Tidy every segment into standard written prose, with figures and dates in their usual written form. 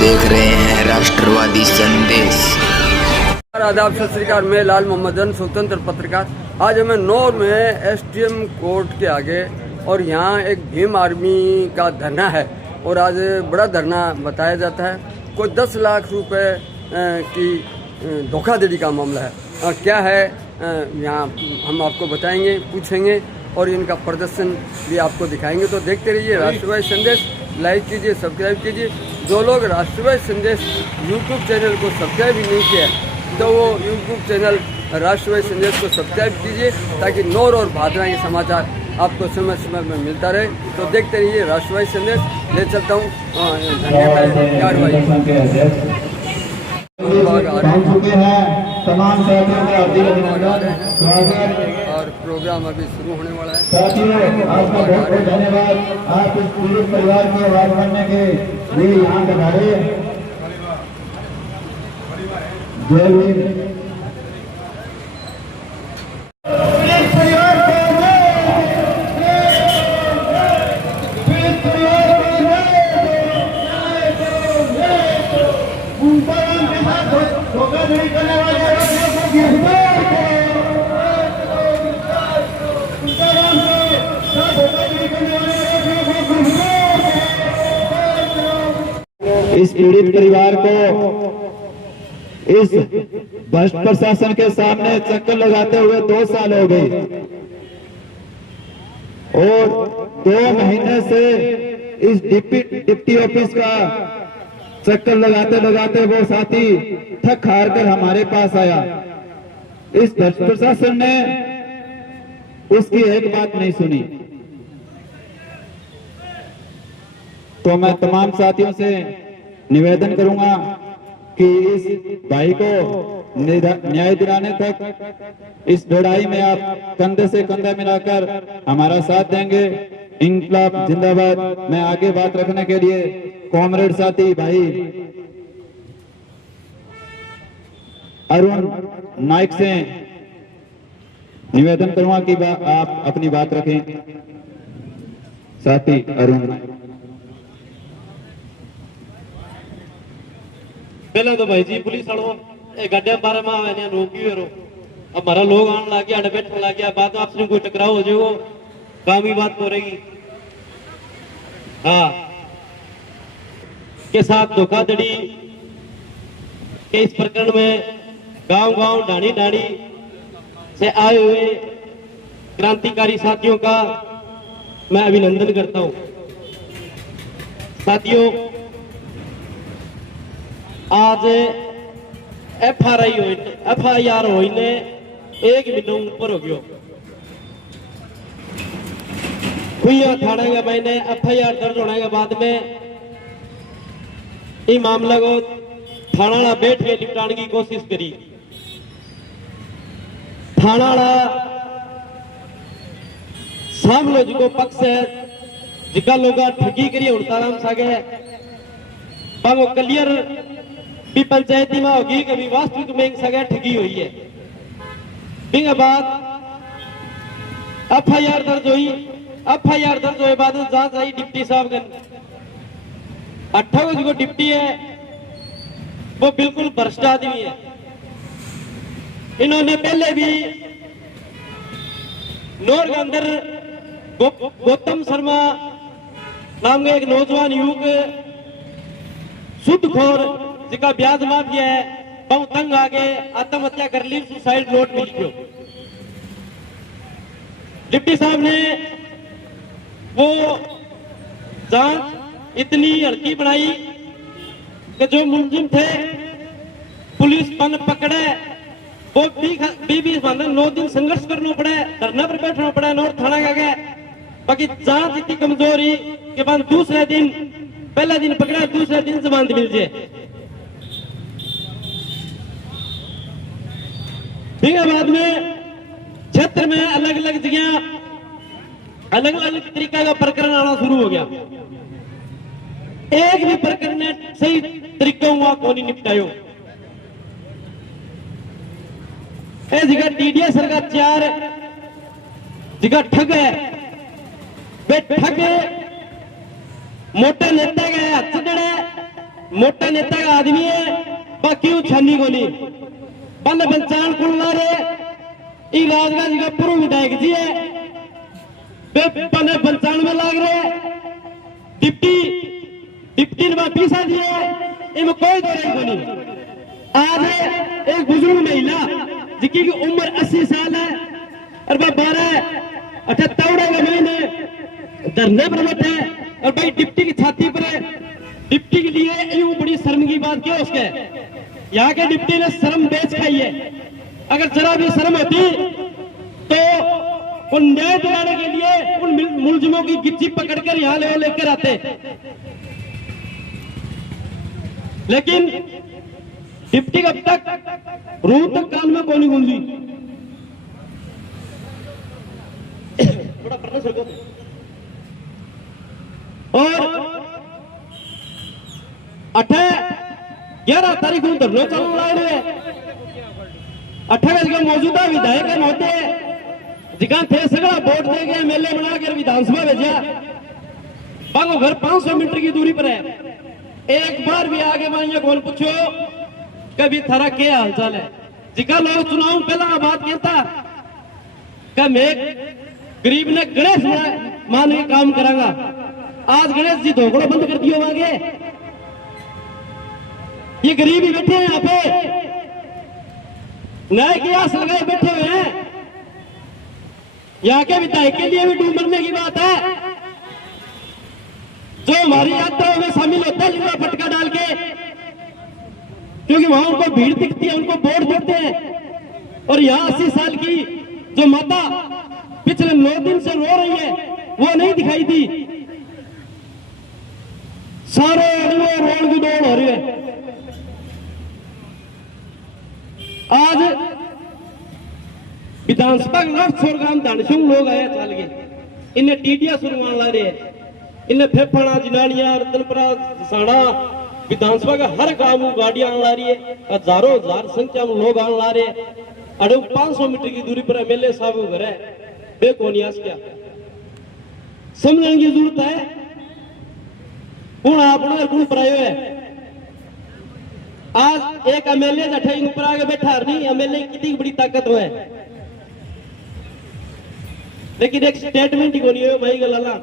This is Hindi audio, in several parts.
देख रहे हैं राष्ट्रवादी संदेश। आदाब, सत श्री अकाल। मैं लाल मोहम्मदन, स्वतंत्र पत्रकार। आज हमें नौर में एसडीएम कोर्ट के आगे और यहाँ एक भीम आर्मी का धरना है और आज बड़ा धरना बताया जाता है। कोई 10 लाख रुपए की धोखाधड़ी का मामला है। क्या है यहाँ हम आपको बताएंगे, पूछेंगे और इनका प्रदर्शन भी आपको दिखाएंगे। तो देखते रहिए राष्ट्रवादी संदेश। लाइक कीजिए, सब्सक्राइब कीजिए। जो लोग राष्ट्रवादी संदेश यूट्यूब चैनल को सब्सक्राइब भी नहीं किया तो वो यूट्यूब चैनल राष्ट्रवादी संदेश को सब्सक्राइब कीजिए ताकि नौर और भादरा के समाचार आपको समय समय में मिलता रहे। तो देखते रहिए राष्ट्रवादी संदेश। ले चलता हूँ तमाम साथियों का हार्दिक अभिनंदन, स्वागत और प्रोग्राम अभी शुरू होने वाला है। साथियों, आपका बहुत बहुत धन्यवाद। आप इस पीड़ित परिवार की आवाज बनने के लिए यहाँ पधारे। जय भीम। इस पीड़ित परिवार को इस भ्रष्ट प्रशासन के सामने चक्कर लगाते हुए 2 साल हो गए और 2 महीने से इस डिप्टी ऑफिस का चक्कर लगाते लगाते वो साथी थक हार कर हमारे पास आया। इस भ्रष्ट प्रशासन ने उसकी एक बात नहीं सुनी। तो मैं तमाम साथियों से निवेदन करूंगा कि इस भाई को न्याय दिलाने तक इस लड़ाई में आप कंधे से कंधा मिलाकर हमारा साथ देंगे। इंकलाब जिंदाबाद। मैं आगे बात रखने के लिए कॉमरेड साथी भाई अरुण नाइक से निवेदन करूंगा कि आप अपनी बात रखें। साथी अरुण। पहला तो भाई जी पुलिस वालों गड्ढे बारे में आवे रोकी हो अब हमारा लोग आने लग गया, अड्डे बैठने लग गया, बात आपसे कोई टकराव हो जाएगा, काम ही बात हो रही। हाँ, के साथ धोखाधड़ी के इस प्रकरण में गांव गांव ढाणी ढाणी से आए हुए क्रांतिकारी साथियों का मैं अभिनंदन करता हूं। साथियों, आज FIR होने 1 महीना ऊपर हो गया। खुया थाना के मैंने FIR दर्ज होने के बाद में इस मामला को थाना बैठ के निपटाने की कोशिश करी। थाना सामने जो पक्ष है जिका लोग ठगी करी हड़ताल सके क्लियर भी पंचायती में होगी, कभी वास्तविक में सगे ठगी हुई है। बिंग बाद FIR दर्ज हुई। FIR दर्ज हुए बाद जांच आई डिप्टी साहब का। 28 जो डिप्टी है वो बिल्कुल भ्रष्ट आदमी है। इन्होंने पहले भी नौर के अंदर गौतम शर्मा नाम का एक नौजवान युवक शुद्धखोर जिसका ब्याज माफिया है, बहुत तंग आगे आत्महत्या कर ली, सुसाइड नोट मिल गया। डिप्टी साहब ने वो जांच इतनी हल्की बनाई कि जो मुलजिम थे पुलिस पन पकड़े वो 9 दिन संघर्ष करना पड़े, धरना पर बैठना पड़ा नौर थाना का गया। बाकी जांच इतनी कमजोर ही कि बाद दूसरे दिन, पहला दिन पकड़ा, दूसरे दिन जमानत मिल जाए। फिर बाद में क्षेत्र में अलग अलग जगह अलग अलग तरीका का प्रकरण आना शुरू हो गया। एक भी प्रकरण ने सही तरीका हुआ को नहीं निपटायो। जगह TDS सरकार 4 जगह ठग है, वे ठग मोटे नेता गए हाथ चढ़े मोटा नेता का आदमी है, बाकी वो छानी को नहीं बंद पंचान कुल ला रहे राजगंज का पूर्व विधायक जी है, वे बंद 95 में लाग रहे डिप्टी ने पीसा दिए, इनमें कोई दो को नहीं। आज एक बुजुर्ग महिला जिसकी की उम्र 80 साल है और वह 12-78 के महीने धरने पर बैठे और भाई डिप्टी की छाती पर है। डिप्टी के लिए यूं बड़ी शर्म की बात क्या उसके, यहाँ के डिप्टी ने शर्म बेच खाई है। अगर जरा भी शर्म होती तो उन न्याय दिलाने के लिए उन मुलजिमों की गिच्ची पकड़कर यहाँ लेकर आते, लेकिन डिप्टी अब तक रूह तक कान में कौन गूंजी। और 11 तारीख को धरना चल रहा है। 28 मौजूदा विधायक होते जिका थे सगड़ा वोट दे के एमएलए बना कर विधानसभा भेजा, बांगो घर 500 मीटर की दूरी पर है। एक बार भी आगे माइया कौन पूछो कभी थारा क्या हालचाल है। जिका लोग चुनाव पहला बात कहता कि मैं गरीब ने गणेश मान के काम करांगा, आज गणेश जी धोखड़ा बंद कर दियो मांगे। ये गरीब ही बैठे हैं यहाँ पे, न्याय की आस लगाए बैठे हुए हैं। यहाँ के विधायक के लिए भी डूब मरने की बात है। जो हमारी यात्राओं में शामिल होता है लिंगा फटका डाल के, क्योंकि वहां उनको भीड़ दिखती है, उनको वोट देते हैं। और यहाँ 80 साल की जो माता पिछले 9 दिन से रो रही है वो नहीं दिखाई दी। सारे रोड की दौड़ हो रही है। आज विधानसभा छोड़गाम दानसिंह लोग आए चल के, इन्हें टीडिया शुरू ला रहे हैं, इन्हें फेफड़ा जिनानिया रतनपुरा साड़ा विधानसभा का हर गांव में गाड़ियां ला रही है। हजारों हजार संख्या में लोग आने ला रहे हैं। अरे 500 मीटर की दूरी पर एमएलए साहब घर है, बेकोनियास क्या समझने की जरूरत है। कौन आपने और कौन परायो है। आज एक एमएलए जठे ऊपर आगे बैठा नहीं, एमएलए कितनी बड़ी ताकत हो है, लेकिन एक स्टेटमेंट ही को नहीं है भाई गलाला।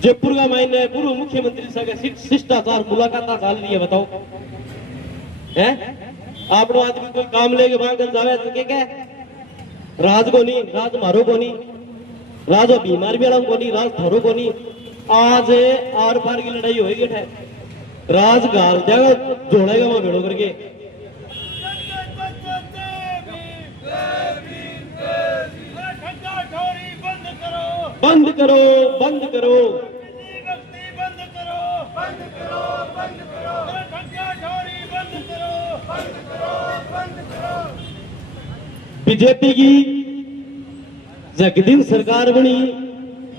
जयपुर का मायने पूर्व मुख्यमंत्री से शिष्टाचार मुलाकात चाल रही है, बताओ है आप लोग आदमी कोई काम लेके वहां जावे तो क्या राज को नहीं, राज मारो को नहीं, राज बीमार भी को नहीं, राज थोरो को नहीं। आज आर पार की लड़ाई होगी, राज गाल जाएगा जोड़ेगा वहां भेड़ो करके। बंद करो, बंद करो, बीजेपी की जगदीन सरकार बनी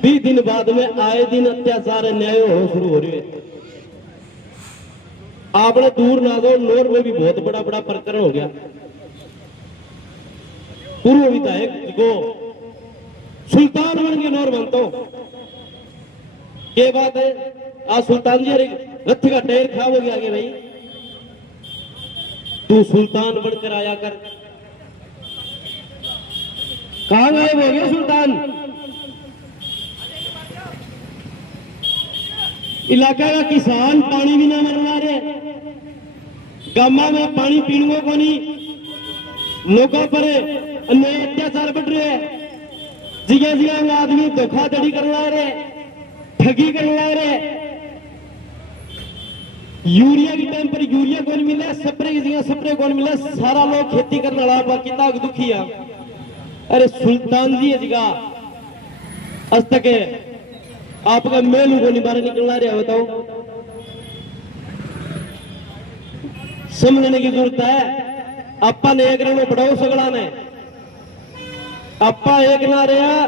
20 दिन बाद में आए दिन अत्याचार अन्याय होना शुरू हो रहे हैं। आपने दूर ना दो, नोर में भी बहुत बड़ा बड़ा प्रकरण हो गया। पूर्व विधायक को सुल्तान बन के नोर बनता क्या बात है। आज सुल्तान जी रथ का टायर खराब हो गया आगे भाई, तू सुल्तान बनकर आया कर। कहां गायब हो गया सुल्तान। इलाका का किसान पानी भी ना मरवा रहे, गामा में पानी पीने को नहीं, लोगों पर अन्याय अत्याचार बढ़ रहे हैं। जगह जगह आदमी धोखाधड़ी करवा रहे, ठगी करवा रहे। यूरिया के टाइम पर यूरिया कौन मिले, स्प्रे की जगह स्प्रे कौन मिले, सारा लोग खेती करने वाला बाकी ताक दुखी है। अरे सुल्तान जी जगह आज तक आपका मेलू को नहीं बाहर निकलना रहा, बताओ समझने की जरूरत है। आपा ने एक रण बढ़ाओ सगड़ा ने, आपा एक ना रहा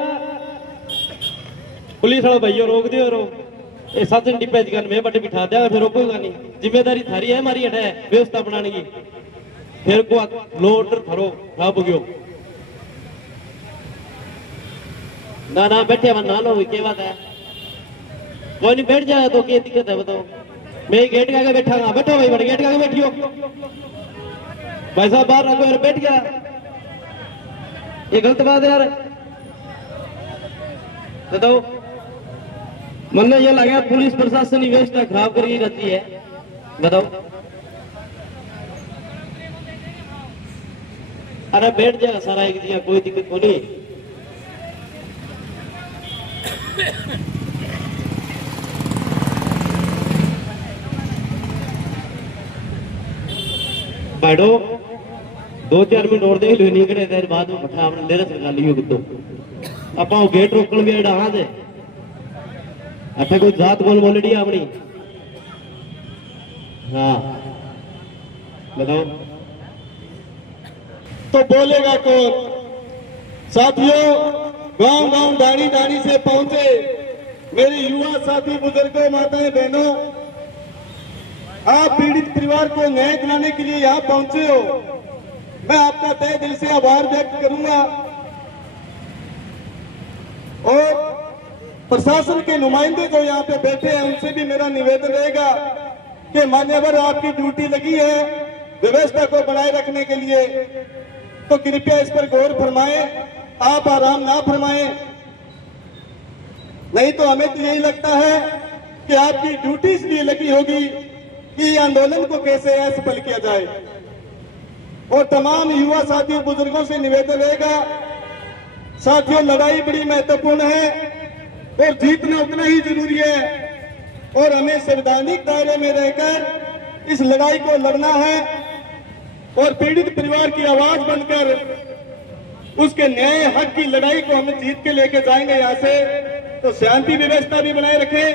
पुलिस वाला भाइयों रोक दियो रो ये साधन डिपे जगह में बट बिठा दिया, फिर रोकोगा नहीं। जिम्मेदारी थारी है, हमारी है व्यवस्था बनाने की। फिर को लो ऑर्डर थरो खराब हो गयो ना बैठे ना लो क्या बात है। कोई नहीं बैठ जाए तो क्या दिक्कत है बताओ। मैं गेट के आगे बैठा हूँ, बैठो भाई, बड़े गेट के आगे बैठियो। भाई साहब बाहर रखो यार, बैठ गया, ये गलत बात है यार। बताओ, मन ये लगा पुलिस प्रशासन की व्यवस्था खराब करके रहती है। बताओ, अरे बैठ जाएगा सारा एक दिया, कोई दिक्कत को नहीं। बैठो, 2-4 मिनट और देख लो, निकले देर बाद में बैठा आपने लेरस लगा लियो कितो अपा गेट रोकण भी एड़ा हां दे अठे कोई जात कौन बोलड़ी अपनी। हाँ बताओ, तो बोलेगा कौन। साथियों, गांव गांव दानी दानी से पहुंचे मेरे युवा साथी, बुजुर्गों, माताएं, बहनों, आप पीड़ित परिवार को न्याय दिलाने के लिए यहाँ पहुंचे हो, मैं आपका तहे दिल से आभार व्यक्त करूंगा। और प्रशासन के नुमाइंदे जो यहाँ पे बैठे हैं उनसे भी मेरा निवेदन रहेगा कि मान्यवर, आपकी ड्यूटी लगी है व्यवस्था को बनाए रखने के लिए, तो कृपया इस पर गौर फरमाएं, आप आराम ना फरमाएं। नहीं तो हमें तो यही लगता है कि आपकी ड्यूटी इसलिए लगी होगी कि आंदोलन को कैसे असफल किया जाए। और तमाम युवा साथियों, बुजुर्गों से निवेदन रहेगा, साथियों, लड़ाई बड़ी महत्वपूर्ण है और जीतना उतना ही जरूरी है, और हमें संवैधानिक दायरे में रहकर इस लड़ाई को लड़ना है और पीड़ित परिवार की आवाज बनकर उसके न्याय हक की लड़ाई को हम जीत के लेके जाएंगे यहाँ से। तो शांति व्यवस्था भी बनाए रखें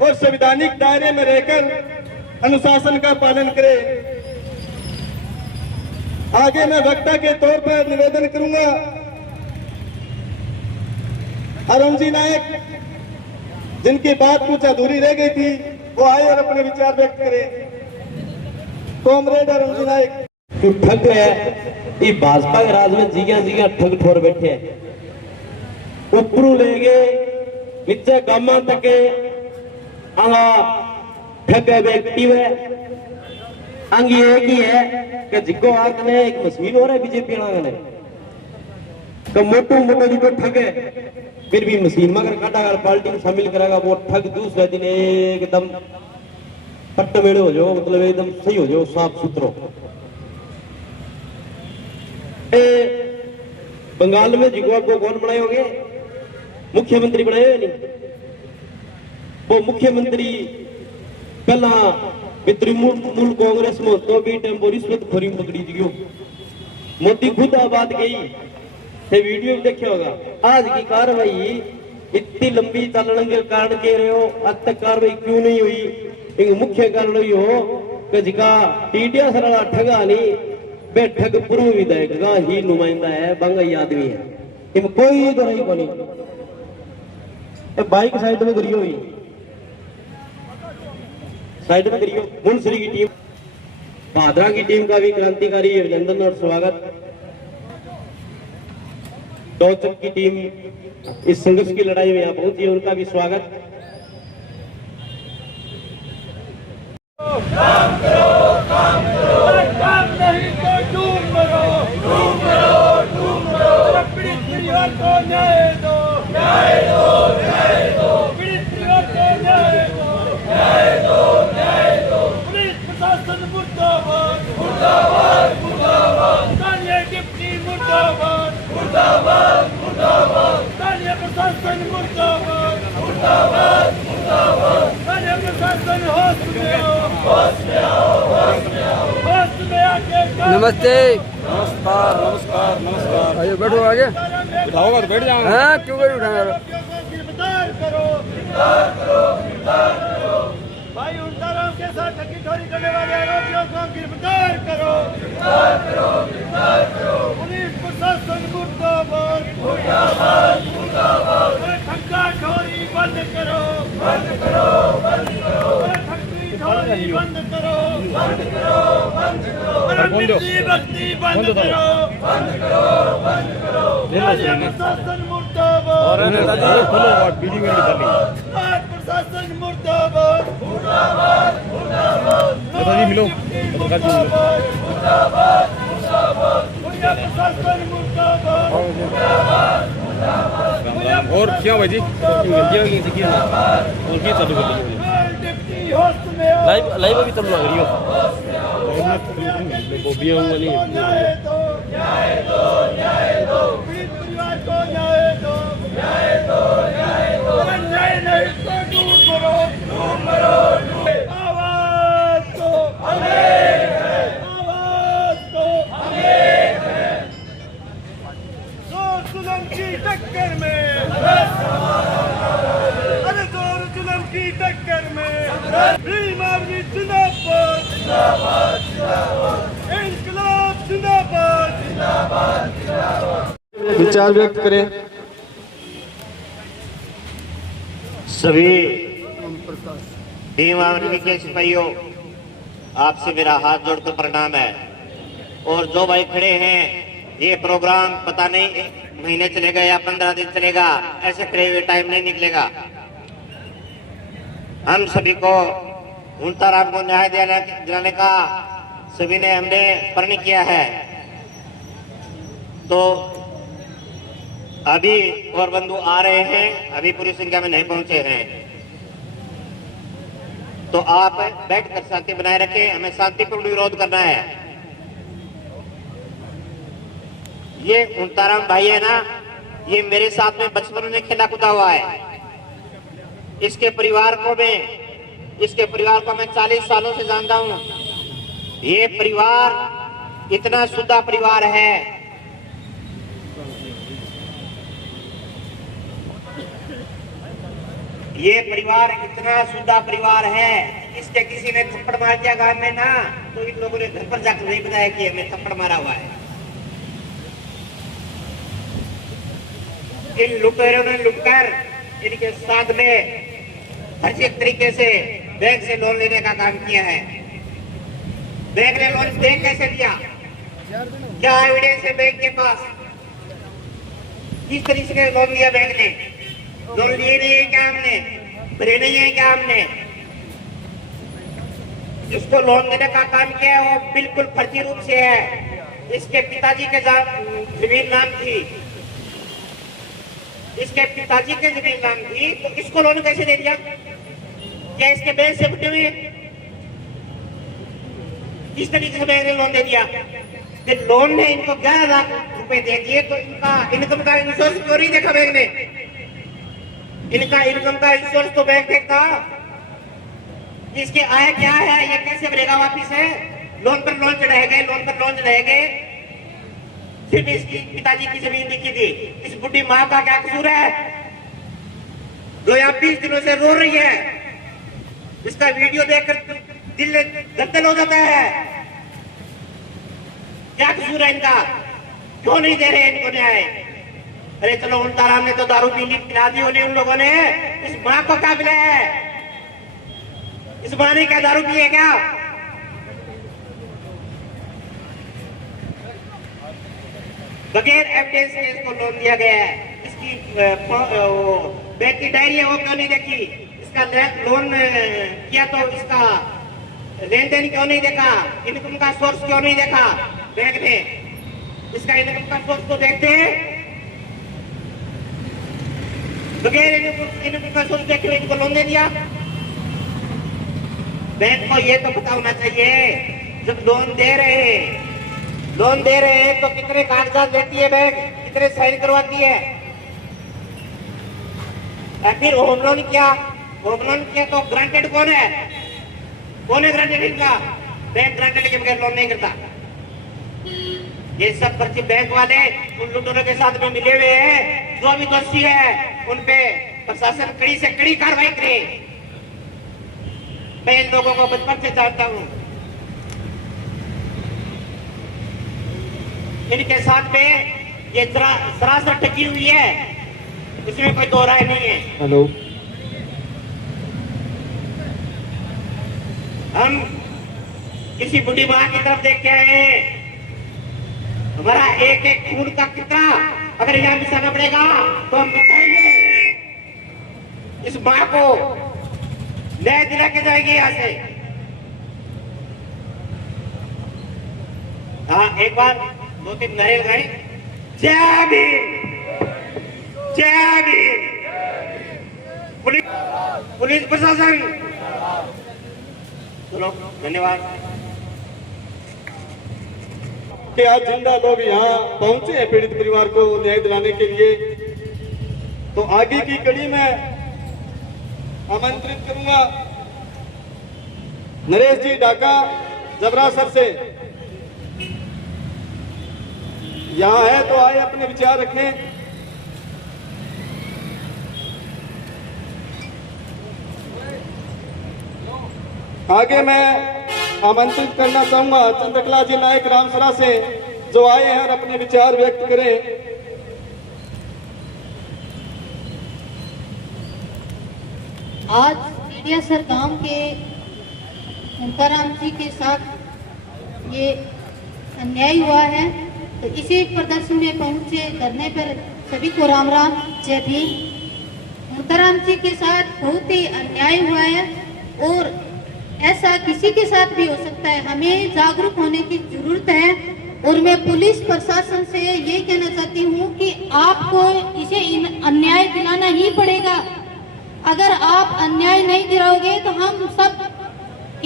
और संवैधानिक दायरे में रहकर अनुशासन का पालन करें। आगे मैं वक्ता के तौर पर निवेदन करूंगा, अरुण जी नायक, जिनकी बात कुछ अधूरी रह गई थी, वो आए और अपने विचार व्यक्त करें। कॉमरेड अरुण जी नायक। तो ठग है ये भाजपा के राज में, जिया जिया ठग ठोर बैठे हैं, ऊपरू ले गए नीचे गामा तक ठग व्यक्ति है। अंग ये की है कि जिको आने एक मशीन हो रहा है बीजेपी ने, तो मोटू मोटो जो ठग है, फिर भी मशीन में अगर काटा अगर पार्टी में शामिल करेगा वो ठग दूसरे दिन एकदम पट्ट मेड़े हो जाओ, मतलब एकदम सही हो जाओ, साफ सुथरो। बंगाल में जिगवा को कौन बनाए होंगे, मुख्यमंत्री बनाए नहीं, वो मुख्यमंत्री पहला तृणमूल कांग्रेस में तो भी टेम्पो रिश्वत खोरी पकड़ी जियो। मोदी खुद आबाद गई थे, वीडियो देखे होगा। आज की कार्रवाई इतनी लंबी चलने के कारण कह रहे हो, आज तक कार्रवाई क्यों नहीं हुई? एक मुख्य कारण हुई हो कि जिका टीडिया सरला ठगा नहीं, बे ठग पूर्व विधायक का ही नुमाइंदा है, बंगाई आदमी है, इनमें कोई तो नहीं कोनी। बाइक साइड में करियो, साइड में करियो। मुंसरी की टीम, भादरा की टीम का भी क्रांतिकारी अभिनंदन और स्वागत। डोचक की टीम इस संघर्ष की लड़ाई में यहाँ पहुंची है, उनका भी स्वागत। काम करो, काम करो, काम नहीं तो डूब मरो, डूब मरो, डूब मरो। पीड़ित परिवार को न्याय दो, न्याय दो, न्याय दो। पीड़ित परिवार को न्याय दो, न्याय दो, न्याय दो। पुलिस प्रशासन मुर्दाबाद, मुर्दाबाद, मुर्दाबाद। स्थानीय डिप्टी मुर्दाबाद, मुर्दाबाद, मुर्दाबाद। स्थानीय प्रशासन मुर्दाबाद, मुर्दाबाद, मुर्दाबाद। स्थानीय प्रशासन होश में आओ, होश में आओ, होश में आओ, होश में आके। नमस्ते। नमस्कार नमस्कार नमस्कार। आइए बैठो, आगे उठाओगा तो बैठ जाओ। हाँ, क्यों कर उठाना? गिरफ्तार करो, गिरफ्तार करो, गिरफ्तार करो। भाई उल्टाराम के साथ ठगी ठोरी करने वाले आरोपियों को गिरफ्तार करो, गिरफ्तार करो, गिरफ्तार करो। पुलिस प्रशासन मुर्दाबाद, मुर्दाबाद, मुर्दाबाद। ठगा ठोरी बंद करो, बंद करो, बंद करो। ठगी ठोरी बंद करो, बंद करो, बंद करो। मिट्टी बस्ती बंद करो, बंद करो, बंद करो। प्रशासन मुर्दाबाद। प्रशासन मुर्दाबाद मुर्दाबाद मुर्दाबाद मुर्दाबाद मुर्दाबाद मुर्दाबाद भैया प्रशासन मुर्दाबाद मुर्दाबाद मुर्दाबाद और क्या भाई जी और क्या चालू कर दी डिप्टी होस्ट में लाइव लाइव अभी चालू हो रही हो वो भी होंगे नहीं न्याय दो न्याय दो न्याय दो पीड़ित परिवार को न्याय दो न्याय दो न्याय दो न्याय नहीं तो डूब मरो आवाज तो हमें है आवाज तो हमें है जोर जुल्म की टक्कर में अरे जोर जुल्म की टक्कर में भीम आर्मी जिंदाबाद जिंदाबाद जिंदाबाद इंकलाब जिंदाबाद जिंदाबाद जिंदाबाद विचार व्यक्त करें। सभी भीम आर्मी के सिपाहियों, आपसे मेरा हाथ जोड़कर प्रणाम है। और जो भाई खड़े हैं, ये प्रोग्राम पता नहीं महीने चलेगा या 15 दिन चलेगा, ऐसे खड़े हुए टाइम नहीं निकलेगा। हम सभी को उल्ताराम को न्याय दिलाने का सभी ने हमने प्रण किया है। तो अभी और बंधु आ रहे हैं, अभी पूरी संख्या में नहीं पहुंचे हैं, तो आप बैठकर शांति बनाए रखें। हमें शांतिपूर्ण विरोध करना है। ये उल्ताराम भाई है ना, ये मेरे साथ में बचपन में खेला कूदा हुआ है। इसके परिवार को मैं 40 सालों से जानता हूं। ये परिवार इतना शुद्ध परिवार है, ये परिवार इतना शुद्ध परिवार है। इसके किसी ने थप्पड़ मार दिया गांव में ना, तो इन लोगों ने घर पर जाकर नहीं बताया कि हमें थप्पड़ मारा हुआ है। इन लुटेरों ने लुटकर इनके साथ में फर्जी तरीके से बैंक से लोन लेने का काम किया है। बैंक ने लोन बैंक कैसे दिया, क्या एविडेंस है बैंक के पास? किस तरीके से लोन दिया बैंक ने? लोन लिए नहीं है क्या हमने? भरे नहीं है क्या हमने? जिसको लोन देने का काम किया है वो बिल्कुल फर्जी रूप से है। इसके पिताजी के जमीन नाम थी, इसके पिताजी के जमीन नाम थी, तो इसको लोन कैसे दे दिया? क्या इसके बैंक से फटे हुए? किस तरीके से बैंक ने लोन दे दिया? लोन ने इनको 11 लाख रुपए दे दिए, तो इनका इनकम का इंश्योरेंस क्यों नहीं देखा बैंक ने? इनका इनकम का इंश्योरेंस तो बैंक देखता। इसके आय क्या है, ये कैसे भरेगा वापिस है? लोन पर लोन चढ़ाए गए, लोन पर लोन चढ़ाए गए। सिर्फ इसकी पिताजी की जमीन लिखी थी। इस बुढ़ी माँ का क्या कसूर है जो यहाँ 20 दिनों से रो रही है? इसका वीडियो देखकर दिल गदगद हो जाता है। क्या कसूर है इनका? क्यों नहीं दे रहे इनको न्याय? अरे चलो, उल्ताराम ने तो दारू पीनी पिला दी होनी उन लोगों ने। इस माँ को क्या मिला है? इस माँ ने क्या दारू पी है क्या? बगैर एविडेंस के इसको लोन दिया गया है। इसकी बैंक की डायरी है वो क्यों नहीं देखी? इसका लोन किया तो इसका लेन देन क्यों नहीं देखा? इनकम का सोर्स क्यों नहीं देखा बैंक ने? इसका इनकम का सोर्स तो देखते हैं। बगैर इनकम का सोर्स देखे इनको लोन दे दिया। बैंक को ये तो पता होना चाहिए, जब लोन दे रहे हैं तो कितने कागजात लेती है बैंक, कितने साइन करवाती है। फिर होम लोन किया तो ग्रांटेड कौन है? ग्रांटेड इनका? बैंक ग्रांटेड के बगैर लोन नहीं करता। ये सब पर्ची बैंक वाले उन लुटेरों के साथ में मिले हुए हैं। जो भी दोषी है उन पे प्रशासन कड़ी से कड़ी कार्रवाई करे। मैं इन लोगों को बचपन से जानता हूँ। इनके साथ में ये सरासर ठगी हुई है, इसमें कोई दो राय नहीं है। हेलो, हम किसी बुढ़ी माँ की तरफ देख के आए हैं। हमारा एक एक खून का कितना अगर यहाँ मिसाना पड़ेगा तो हम बताएंगे। इस माँ को न्याय दिला के जाएगी यहाँ से। हाँ, एक बार 2-3 नारे लगाए। जय भीम, जय भीम। पुलिस प्रशासन, चलो धन्यवाद। कि आज जिंदा लोग यहाँ पहुंचे हैं पीड़ित परिवार को न्याय दिलाने के लिए, तो आगे की कड़ी में आमंत्रित करूंगा नरेश जी ढाका जबरासर से। यहाँ है तो आए, अपने विचार रखें। आगे मैं आमंत्रित करना चाहूंगा चंद्रकला जी नायक रामसरा से, जो आए हैं और अपने विचार व्यक्त करें। आज टीडियासर गांव के मुंताराम जी के साथ ये अन्याय हुआ है, तो इसी प्रदर्शन में पहुंचे धरने पर सभी को राम राम, जय भीम। मुंताराम जी के साथ बहुत ही अन्याय हुआ है और ऐसा किसी के साथ भी हो सकता है। हमें जागरूक होने की जरूरत है और मैं पुलिस प्रशासन से ये कहना चाहती हूँ कि आपको इसे अन्याय दिलाना ही पड़ेगा। अगर आप अन्याय नहीं दिलाओगे तो हम सब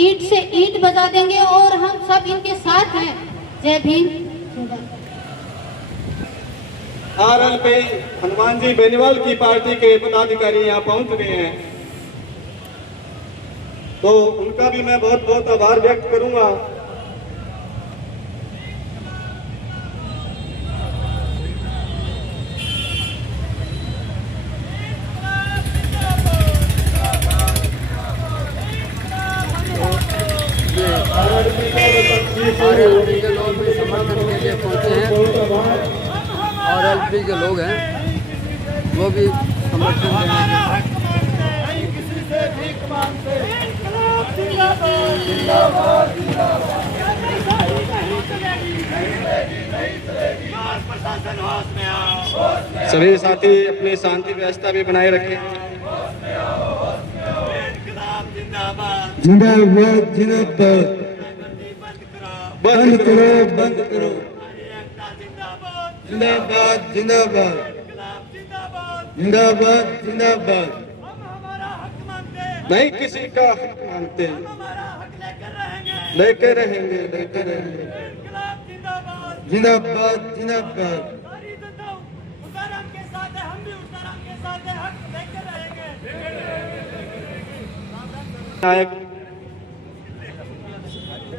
ईंट से ईंट बजा देंगे और हम सब इनके साथ हैं। जय भीम। RLP हनुमान जी बेनीवाल की पार्टी के पदाधिकारी यहाँ पहुंच गए हैं, तो उनका भी मैं बहुत बहुत आभार व्यक्त करूंगा। RLP के लोग भी समर्थन के लिए पहुंचे हैं। RLP के लोग हैं, वो भी समर्थन देने सभी साथी अपनी शांति व्यवस्था भी बनाए रखें। जिंदाबाद जिंदाबाद, बंद करो बंद करो, जिंदाबाद जिंदाबाद, जिंदाबाद जिंदाबाद। नहीं किसी का हक मानते, लेके रहेंगे लेके रहेंगे। जिंदाबाद जिंदाबाद। नायक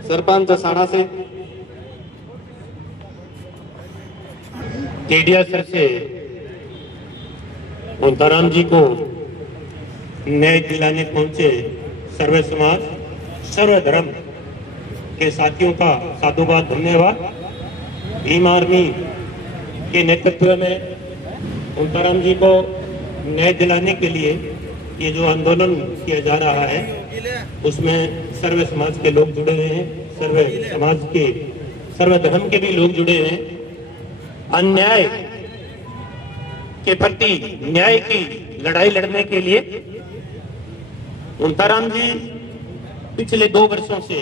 सरपंच साड़ा से, टीडियासर से मुंताराम जी को न्याय दिलाने पहुंचे सर्व समाज सर्व धर्म के साथियों का साधुवाद धन्यवाद। भीम आर्मी के नेतृत्व में मुंताराम जी को न्याय दिलाने के लिए ये जो आंदोलन किया जा रहा है उसमें सर्व समाज के लोग जुड़े हुए हैं, सर्व समाज के सर्व धर्म के भी लोग जुड़े हैं। अन्याय के प्रति न्याय की लड़ाई लड़ने के लिए मुंताराम जी पिछले 2 वर्षों से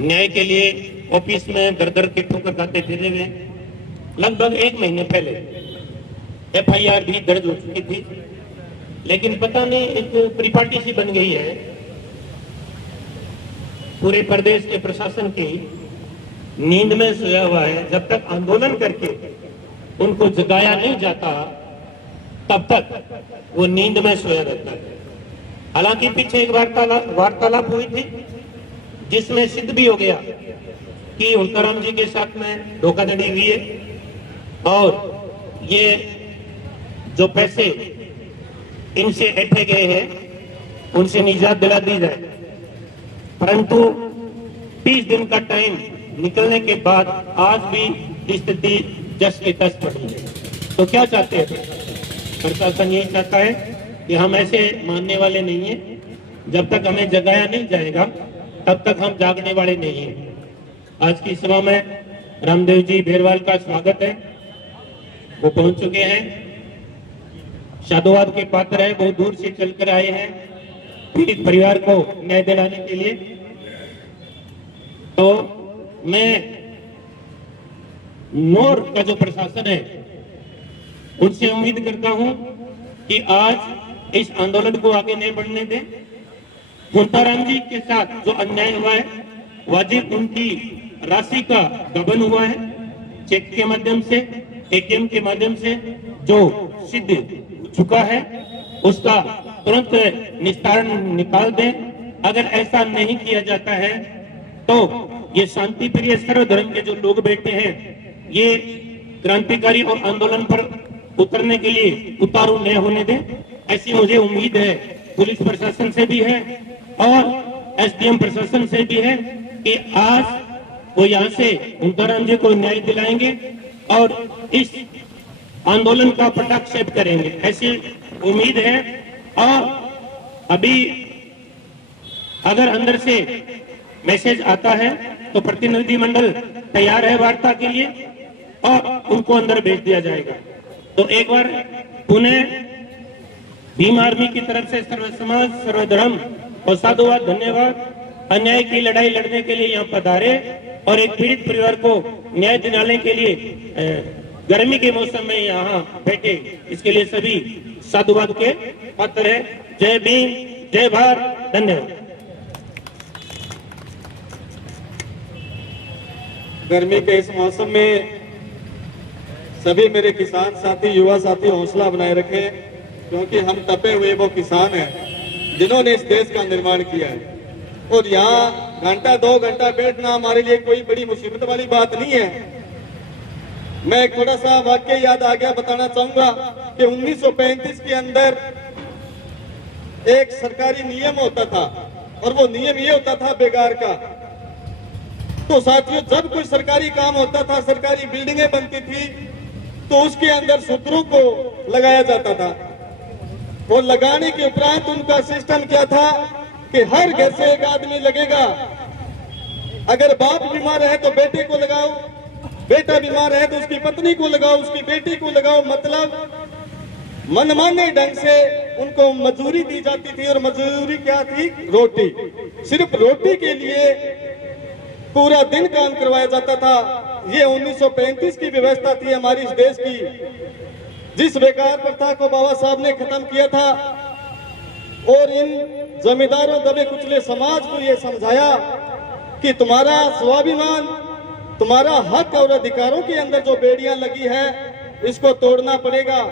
न्याय के लिए ऑफिस में दर दर के ठोकर खाते फिरे हुए। लगभग 1 महीने पहले FIR भी दर्ज हो चुकी थी, लेकिन पता नहीं एक परिपाटी सी बन गई है पूरे प्रदेश के प्रशासन की नींद में सोया हुआ है। जब तक आंदोलन करके उनको जगाया नहीं जाता तब तक वो नींद में सोया रहता है। हालांकि पीछे एक वार्तालाप हुई थी जिसमें सिद्ध भी हो गया कि मुंताराम जी के साथ में धोखाधड़ी हुई है और ये जो पैसे इनसे ऐंठे गए हैं उनसे निजात दिला दी जाए। परंतु 30 दिन का टाइम निकलने के बाद आज भी स्थिति जस के तस पड़ी है। तो क्या चाहते हैं प्रशासन? यही चाहता है कि हम ऐसे मानने वाले नहीं हैं। जब तक हमें जगाया नहीं जाएगा तब तक हम जागने वाले नहीं हैं। आज की सभा में रामदेव जी भेरवाल का स्वागत है, वो पहुंच चुके हैं। साधुवाद के पात्र है, बहुत दूर से चलकर आए हैं पीड़ित परिवार को न्याय दिलाने के लिए। तो मैं नौर का जो प्रशासन है उनसे उम्मीद करता हूं कि आज इस आंदोलन को आगे नहीं बढ़ने दें। हुंताराम जी के साथ जो अन्याय हुआ है, वाजिब उनकी राशि का गबन हुआ है, चेक के माध्यम से, एटीएम के माध्यम से जो सिद्ध चुका है उसका तुरंत निस्तारण निकाल दें। अगर ऐसा नहीं किया जाता है तो ये शांति प्रिय सर्वधर्म के जो लोग बैठे हैं ये क्रांतिकारी और आंदोलन पर उतरने के लिए उतारू न होने दें, ऐसी मुझे उम्मीद है। पुलिस प्रशासन से भी है और एसडीएम प्रशासन से भी है कि आज वो यहाँ से हुंताराम जी को न्याय दिलाएंगे और इस आंदोलन का पटाक्षेप करेंगे, ऐसी उम्मीद है। और अभी अगर अंदर से मैसेज आता है तो प्रतिनिधिमंडल तैयार है वार्ता के लिए और उनको अंदर भेज दिया जाएगा। तो एक बार पुनः भीम आर्मी की तरफ से सर्व समाज, सर्वधर्म और साधुवाद, धन्यवाद। अन्याय की लड़ाई लड़ने के लिए यहाँ पधारे और एक पीड़ित परिवार को न्याय दिलाने के लिए गर्मी के मौसम में यहाँ बैठे, इसके लिए सभी साधुवाद के पात्र है। जय भीम, जय भारत, धन्यवाद। गर्मी के इस मौसम में सभी मेरे किसान साथी, युवा साथी हौसला बनाए रखें, क्योंकि हम तपे हुए वो किसान हैं जिन्होंने इस देश का निर्माण किया है। और यहाँ घंटा 2 घंटा बैठना हमारे लिए कोई बड़ी मुसीबत वाली बात नहीं है। मैं एक थोड़ा सा वाक्य याद आ गया, बताना चाहूंगा कि 1935 के अंदर एक सरकारी नियम होता था और वो नियम ये होता था बेगार का। तो साथियों, जब कोई सरकारी काम होता था, सरकारी बिल्डिंगें बनती थी, तो उसके अंदर सूत्रों को लगाया जाता था। और लगाने के उपरांत उनका सिस्टम क्या था कि हर घर से एक आदमी लगेगा। अगर बाप बीमार है तो बेटे को लगाओ, बेटा बीमार है तो उसकी पत्नी को लगाओ, उसकी बेटी को लगाओ। मतलब मनमाने ढंग से उनको मजदूरी दी जाती थी। और मजदूरी क्या थी? रोटी। सिर्फ रोटी के लिए पूरा दिन काम करवाया जाता था। ये 1935 की व्यवस्था थी हमारी इस देश की, जिस बेकार प्रथा को बाबा साहब ने खत्म किया था। और इन जमींदारों, दबे कुचले समाज को ये समझाया कि तुम्हारा स्वाभिमान, तुम्हारा हक और अधिकारों के अंदर जो बेड़ियां लगी है, इसको तोड़ना पड़ेगा।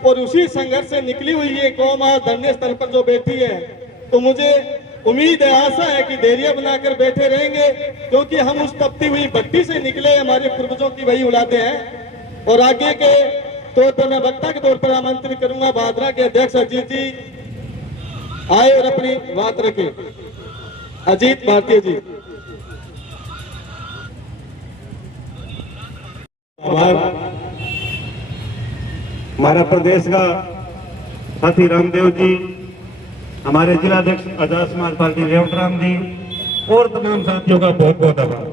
और उसी संघर्ष से निकली हुई ये कौम आज धरने स्थल पर जो बैठी है, तो मुझे उम्मीद है, आशा है कि धैर्य बनाकर बैठे रहेंगे, क्योंकि हम उस तपती हुई भट्टी से निकले, हमारे पूर्वजों की वही औलादे हैं। और आगे के तौर पर मैं वक्ता के तौर पर आमंत्रित करूंगा भादरा के अध्यक्ष अजीत जी आए और अपनी बात रखें। अजीत भारतीय जी। हमारा प्रदेश का साथी रामदेव जी, हमारे जिलाध्यक्ष आजाद समाज पार्टी रेवतराम जी और तमाम साथियों का बहुत बहुत आभार।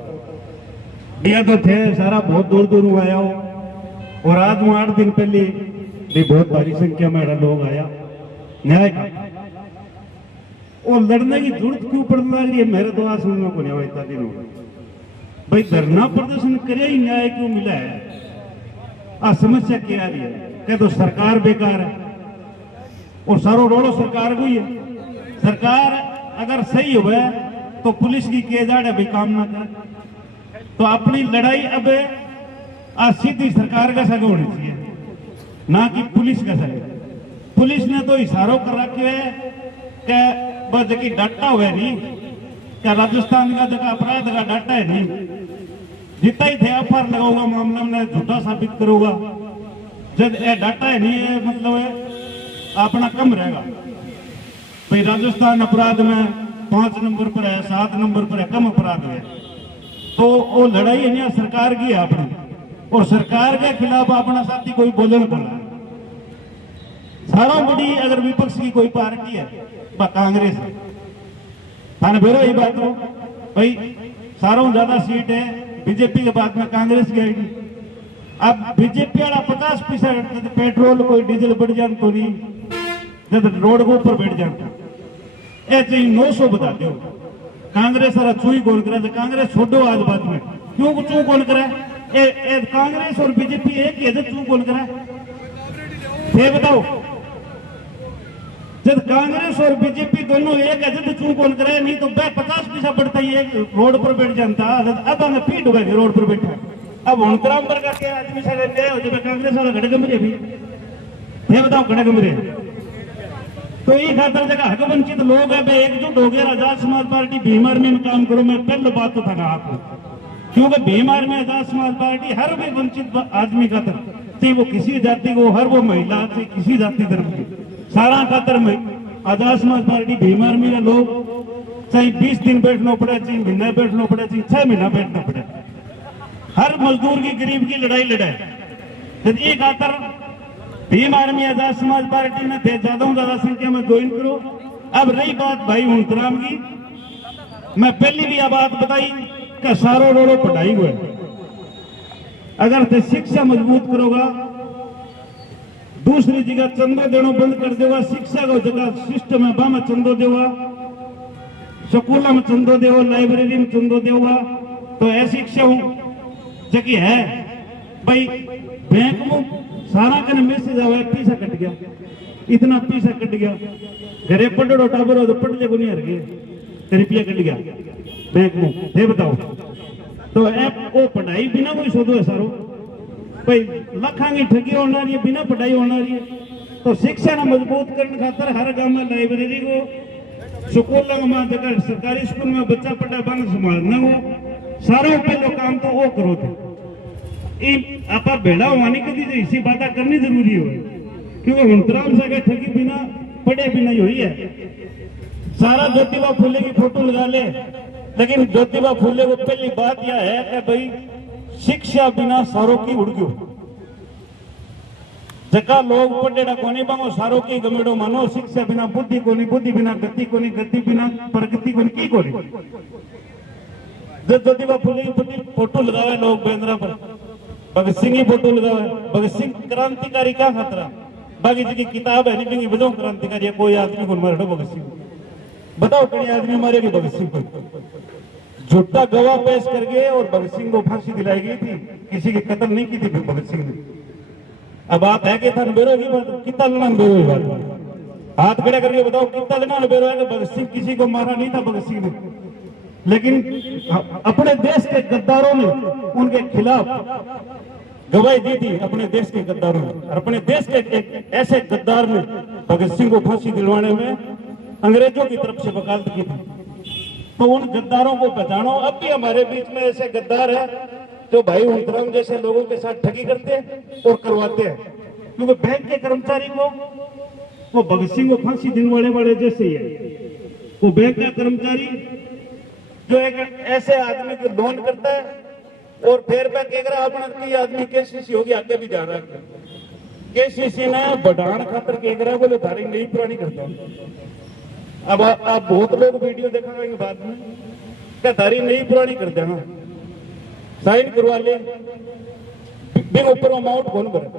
दिया तो थे सारा बहुत दूर दूर आया हो, और आज वो 8 दिन पहले भी बहुत भारी संख्या में लोग आया न्याय का। और लड़ने की जरूरत क्यों पड़ने लग रही है, मेरे तो आज सुनने को नहीं हुआ इतना दिन होगा। भाई धरना प्रदर्शन करे ही न्याय क्यों मिला है? आ समस्या क्या आ रही है? क्या तो सरकार बेकार है और सारो रोड़ो सरकार को ही है। सरकार अगर सही हो तो पुलिस की किए जाए भाई काम ना करे, तो अपनी लड़ाई अब आज सीधी सरकार का संग होनी चाहिए, ना कि पुलिस का संग। पुलिस ने तो इशारों कर रखे है कि बस की डाटा हुआ नहीं, क्या राजस्थान का जगह अपराध का डाटा है नहीं, जितना ही थे एफआईआर लगाऊंगा मामला में झूठा साबित करूंगा, जब ये डाटा है नहीं है मतलब है अपना कम रहेगा। भाई राजस्थान अपराध में 5 नंबर पर है, 7 नंबर पर है, कम अपराध है। तो वो लड़ाई है नहीं सरकार की है अपनी, और सरकार के खिलाफ अपना साथी कोई बोलना पड़ा। सारा बड़ी अगर विपक्ष की कोई पार्टी है कांग्रेस है, थाने बेरो ये बात हो भाई सारों ज्यादा सीट है बीजेपी के बाद में कांग्रेस की आएगी। अब बीजेपी वाला 50% पेट्रोल कोई डीजल बढ़ जाए तो नहीं, जब रोड के ऊपर बैठ जाता ऐसे 900 बता दो कांग्रेस वाला चू ही कौन करा कांग्रेस छोड़ो आज बात में क्यों चू कौन करा कांग्रेस और बीजेपी एक ही है चू कौन करा ये बताओ जब कांग्रेस और बीजेपी दोनों एक है तो चू कौन करे नहीं तो 50 पैसा बढ़ता ही एक रोड पर बैठ जाता अब हमें पीट हो गए रोड पर बैठा अब हुणतराम पर करके आदमी सारे ले हो जब कांग्रेस वाला घड़े कमरे भी ये बताओ घड़े कमरे तो ये खातर जगह हक वंचित लोग है एकजुट हो गया आजाद समाज पार्टी भीम आर्मी में काम करो मैं पहले बात तो था आपको क्योंकि भीम आर्मी आजाद समाज पार्टी हर भी वंचित आदमी का चाहे वो किसी जाति को हर वो महिला चाहे किसी जाति धर्म की सारा खातर में आजाद समाज पार्टी भीम आर्मी के लोग चाहे 20 दिन बैठना पड़े चाहे महीना बैठना पड़े चाहे 6 महीना बैठना पड़े हर मजदूर की गरीब की लड़ाई लड़ाए ये खातर भीम आर्मी आजाद समाज पार्टी में ज्यादा संख्या में ज्वाइन करो। अब रही बात भाई हुणतराम की मैं पहले भी यह बात बताई कि सारो रोड़ो पढ़ाई हुए अगर ते शिक्षा मजबूत करोगा दूसरी जगह चंदो देना बंद कर देगा शिक्षा को जगह सिस्टम है वहां चंदो देगा स्कूल में चंदो देगा लाइब्रेरी में चंदो देगा तो ऐसी शिक्षा जगह है भाई बैंक में सारा कन मैसेज आया पैसा कट गया इतना पैसा कट गया घरे पढ़ो टाबर तो पढ़ ले को नहीं हर गए रुपया कट गया बैंक में ये बताओ तो ऐप वो पढ़ाई बिना कोई सोचो है सारो भाई लखा की ठगी होना रही है बिना पढ़ाई होना रही है तो शिक्षा ने मजबूत करने खातर हर गांव में लाइब्रेरी को स्कूल में जगह सरकारी स्कूल में बच्चा पढ़ा बन संभालना हो सारों पहले काम तो वो करो थे आप भेड़ा होने के लिए इसी बात करनी जरूरी हो क्योंकि हुणतराम से ठगी बिना पढ़े बिना ही हुई है सारा ज्योतिबा फूले की फोटो लगा ले लेकिन ज्योतिबा फूले को पहली बात यह है कि भाई शिक्षा बिना सारों की उड़ गयो जका लोग पढ़ेड़ा कोनी बांगो सारों की गमेड़ो मानो शिक्षा बिना बुद्धि कोनी बुद्धि बिना गति कोनी गति बिना प्रगति कोनी की कोनी जब ज्योतिबा फूले की फोटो लगावे लोग बेंद्रा पर भगत सिंह की फोटो लगावे भगत सिंह क्रांतिकारी क्या खतरा बाकी जी की किताब है नहीं बताओ क्रांतिकारी कोई आदमी को मारे भगत सिंह बताओ कई आदमी मारेगी भगत सिंह को झूठा गवाह पेश करके और भगत सिंह को फांसी दिलाई गई थी किसी की कत्ल नहीं की थी भगत सिंह ने अब बात है कि था बेरो की बात कितना लड़ा बेरो बात हाथ खड़े करके बताओ कितना लड़ा बेरो है भगत सिंह किसी को मारा नहीं था भगत सिंह ने लेकिन अपने देश के गद्दारों ने उनके खिलाफ गवाही दी थी अपने देश के गद्दारों ने और अपने देश के ऐसे गद्दार ने भगत सिंह को फांसी दिलवाने में अंग्रेजों की तरफ से वकालत की थी तो उन गद्दारों को पहचानो अब भी हमारे बीच में ऐसे गद्दार है जो भाई हुणतराम जैसे लोगों के साथ ठगी करते हैं और करवाते हैं क्योंकि बैंक के कर्मचारी को वो भगत सिंह को फांसी दिलवाने वाले जैसे ही है वो बैंक का कर्मचारी जो एक ऐसे आदमी को लोन करता है और फिर मैं कह रहा अपना कई आदमी केसीसी होगी आगे भी जा रहा है केसीसी ने बढ़ान खातर कह रहा है बोले थारी नई पुरानी करता हूं अब आप बहुत लोग वीडियो देखेंगे बाद में क्या थारी नई पुरानी कर देना साइन करवा ले बिन ऊपर अमाउंट कौन भरे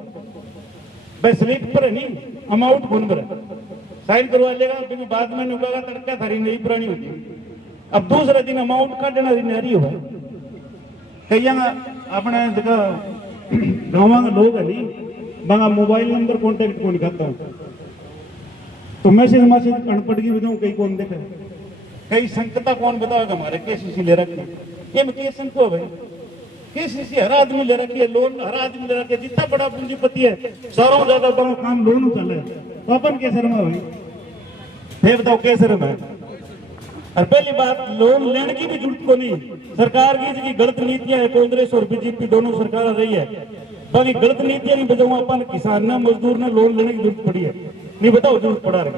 भाई स्लिप पर नहीं अमाउंट कौन भरे साइन करवा लेगा बिन बाद में निकलेगा तड़का थारी नई पुरानी होती अब दूसरे दिन अमाउंट काटना नहीं होगा कई अपने जगह गाँव के लोग है नहीं बांगा मोबाइल नंबर कॉन्टेक्ट को निकालता हूँ तो मैसेज मैसेज अनपढ़ की बताऊँ कई कौन देखे कई संकता कौन बताओगे हमारे केसीसी ले रखी ये में केस को भाई केसीसी हर आदमी ले रखी है लोन हर आदमी ले रखी है जितना बड़ा पूंजीपति है सारों ज्यादा बड़ा काम लोन चल रहा है तो अपन कैसे रमा भाई बताओ कैसे रमा और पहली बात लोन लेने की भी जरूरत को नहीं सरकार की जी गलत नीतियां है कांग्रेस और बीजेपी दोनों सरकार रही है बाकी गलत नीतियां नहीं बताऊँ अपन किसान ने मजदूर ने लोन लेने की जरूरत पड़ी है नहीं बताओ जरूरत पड़ा रही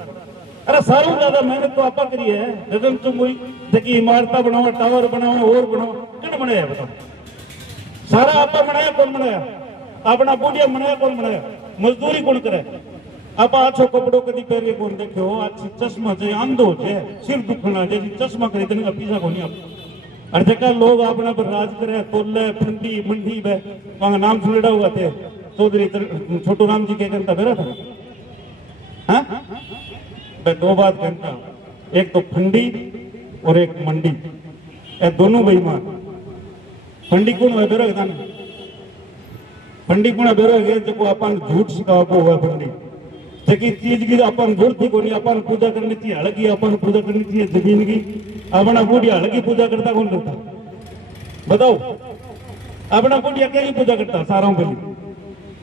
अरे सारों ज्यादा मेहनत तो आपा करी है गगन चुमुई जबकि इमारत बनाओ टावर बनाओ और बनाओ कौन बनाया बताओ सारा आपा बनाया कौन बनाया अपना बूढ़िया बनाया कौन बनाया मजदूरी कौन करे आप आछो कपड़ों कदी पहले कौन देखो आज चश्मा जे अंधो जे सिर दुखना जे चश्मा खरीदने का पैसा को नहीं आप और जगह लोग अपना पर राज करे तोले फंडी मंडी में वहां नाम सुनेड़ा हुआ थे चौधरी छोटू राम जी के कहता मेरा था हाँ मैं दो बात कहता एक तो फंडी और एक मंडी, ये दोनों बेईमान। फंडी कौन है बेरो है, फंडी कौन है बेरो है जो अपन झूठ सिखाओ को हुआ फंडी, जबकि चीज की अपन जरूरत ही को नहीं, अपन पूजा करनी चाहिए हड़ की, अपन पूजा करनी चाहिए जमीन की, अपना बूढ़िया हड़ की पूजा करता कौन करता बताओ, अपना बूढ़िया क्या की पूजा करता, सारों के लिए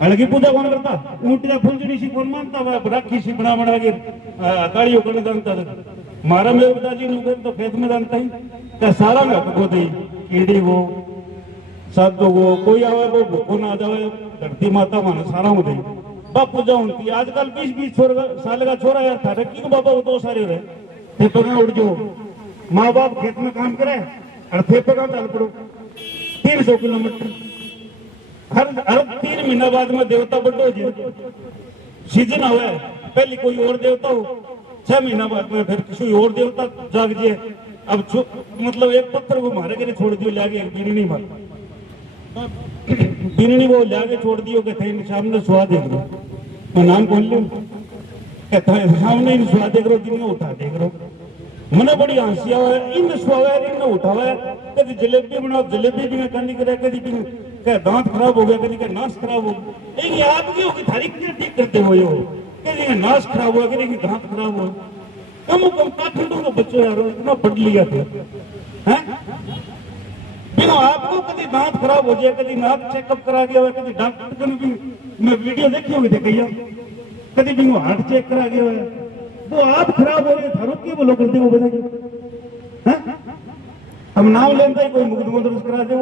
हड़ की पूजा कौन करता, ऊँटिया फुलझड़ी सी कौन मानता, वह राखी सी बना बना के कालियों को नहीं जानता था। मारा मेरे पिताजी ने तो खेत में जानता ही क्या सारा को दे कीड़ी वो साधु वो कोई आवे वो भूखो ना जावे, धरती माता माने सारा हो गई बाप पूजा होती। आजकल 20-20 साल का छोरा यार था रखी को बाबा वो तो सारे रहे थे तो उड़ जो माँ बाप खेत में काम करे और थे पे काम चल पड़ो 300 किलोमीटर हर 3 महीना बाद में देवता बढ़ो जी सीजन हुआ पहले कोई और देवता हो, 6 महीना बाद में फिर किसी और देवता जाग जाए। अब मतलब एक पत्थर को मारे के छोड़ दियो लागे, एक बीनी नहीं मार बीनी वो लागे छोड़ दियो के थे सामने सुहा देख लो, मैं नाम बोल लूं कहता है सामने इन सुहा देख रो दिन उठा देख रो मने बड़ी हंसी आवे इन सुहा इन उठावे, कभी जलेबी बनाओ जलेबी भी करनी करे, कभी भी क्या दांत खराब हो गया, कभी क्या नाश खराब हो गया, लेकिन आप की होगी थारी ठीक करते हो यो, कभी नाश खराब हुआ, कभी दांत खराब हुआ, कम काठमांडू का बच्चों यार इतना पढ़ लिया था बिना आपको कभी दांत खराब हो जाए, कभी नाक चेकअप करा गया हो, कभी डॉक्टर भी मैं वीडियो देखी होगी देखिए, कभी भी हार्ट चेक करा गया है, वो आप खराब हो गए थारो की बोलो करते हो बताइए। हम नाम लेते ही कोई मुकदमा दर्ज करा दो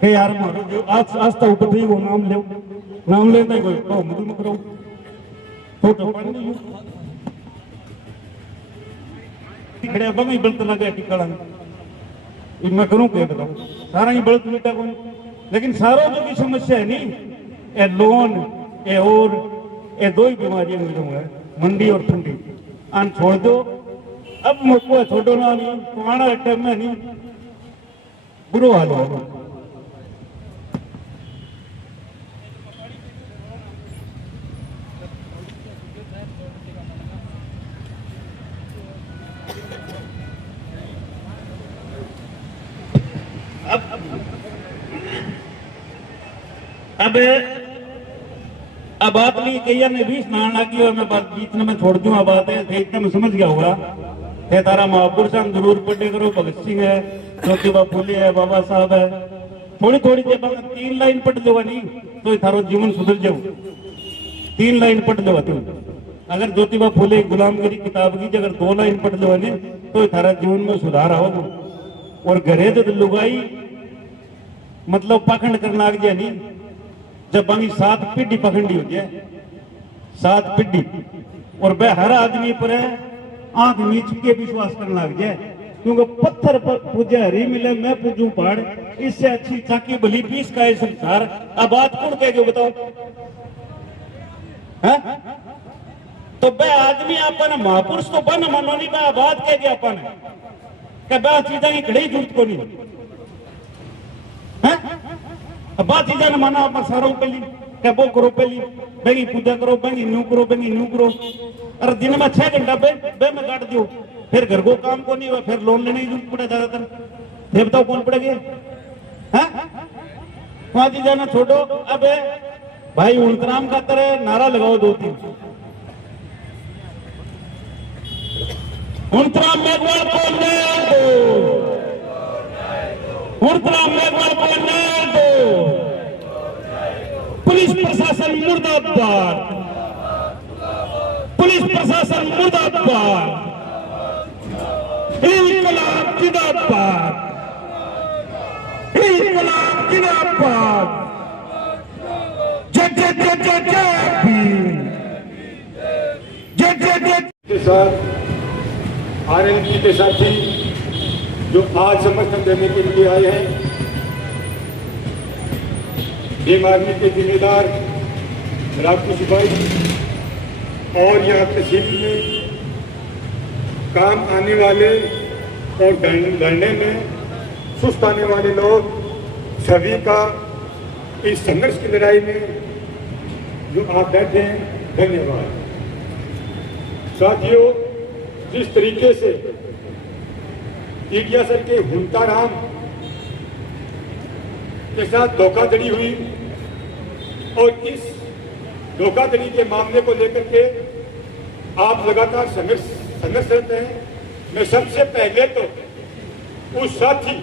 कि यार मारो जो आज आस्था ऊपर थी वो नाम ले, नाम लेते ही कोई तो मुकदमा करो फोटो पढ़ ली खड़े बंग बलत लगे टिकड़ा मैं करूं क्या बताऊं, सारा ही बलत मिटा कौन, लेकिन सारों जो की समस्या है नहीं ये लोन ये और ये दो ही बीमारियां मिलूंगा मंडी और ठंडी आन छोड़ दो, अब मुझको छोड़ो ना नहीं पुराना टाइम में नहीं बुरो हाल होगा। अब बात नहीं कही ने भी स्नान लगी और मैं बात बीच में छोड़ दूं, अब बात है इतना मैं समझ गया होगा थे तारा महापुरुष जरूर पढ़े करो, भगत सिंह है, ज्योतिबा फुले है, बाबा साहब है, थोड़ी थोड़ी देर बाद 3 लाइन पढ़ लो नहीं तो थारो जीवन सुधर जाओ, 3 लाइन पढ़ लो तुम, अगर ज्योतिबा फुले गुलामगिरी किताब की अगर 2 लाइन पढ़ लो नहीं तो थारा जीवन में सुधार आओगे। और घरे जो लुगाई मतलब पाखंड करना लग जाए नहीं, जब बाकी 7 पीढ़ी पखंडी हो जाए 7 पीढ़ी और वह हर आदमी पर आंख नीच के विश्वास करने लग जाए, क्योंकि पत्थर पर पूजा हरी मिले मैं पूजू पहाड़, इससे अच्छी चाकी भली पीस का है संसार। अब बात कौन कह जो बताओ है? तो वह आदमी अपन महापुरुष तो बन मनो नहीं बा बात कह दिया अपन क्या बह चीजा की घड़ी जरूरत को नहीं है, बात चीजा ने माना अपन सारों के लिए क्या वो करो पहली बेगी पूजा करो बेगी न्यू करो बेगी न्यू करो, अरे दिन में 6 घंटा बे में काट दो, फिर घर को काम को नहीं हुआ, फिर लोन लेने की जरूरत पड़े ज्यादातर, फिर बताओ कौन पड़ेगा वहां चीजा ने छोड़ो। अब भाई उल्तराम का तरह नारा लगाओ 2-3 उल्तराम मेघवाल को न्याय दो, उल्तराम मेघवाल को न्याय दो, पुलिस प्रशासन मुर्दाबाद, पुलिस प्रशासन मुर्दाबाद, इंकलाब जिंदाबाद, इंकलाब जिंदाबाद, जय जय जय जय जय भीम, जय जय जय के साथ आरएलपी के साथी जो आज समर्थन देने के लिए आए हैं, भीम आर्मी के जिम्मेदार रामकुश भाई और यहाँ तहसील में काम आने वाले और लड़ने में सुस्त आने वाले लोग सभी का इस संघर्ष की लड़ाई में जो आप बैठे हैं धन्यवाद। साथियों जिस तरीके से ईडिया सर के हुंताराम के साथ धोखाधड़ी हुई और इस धोखाधड़ी के मामले को लेकर के आप लगातार संघर्षरत हैं। मैं सबसे पहले तो उस साथी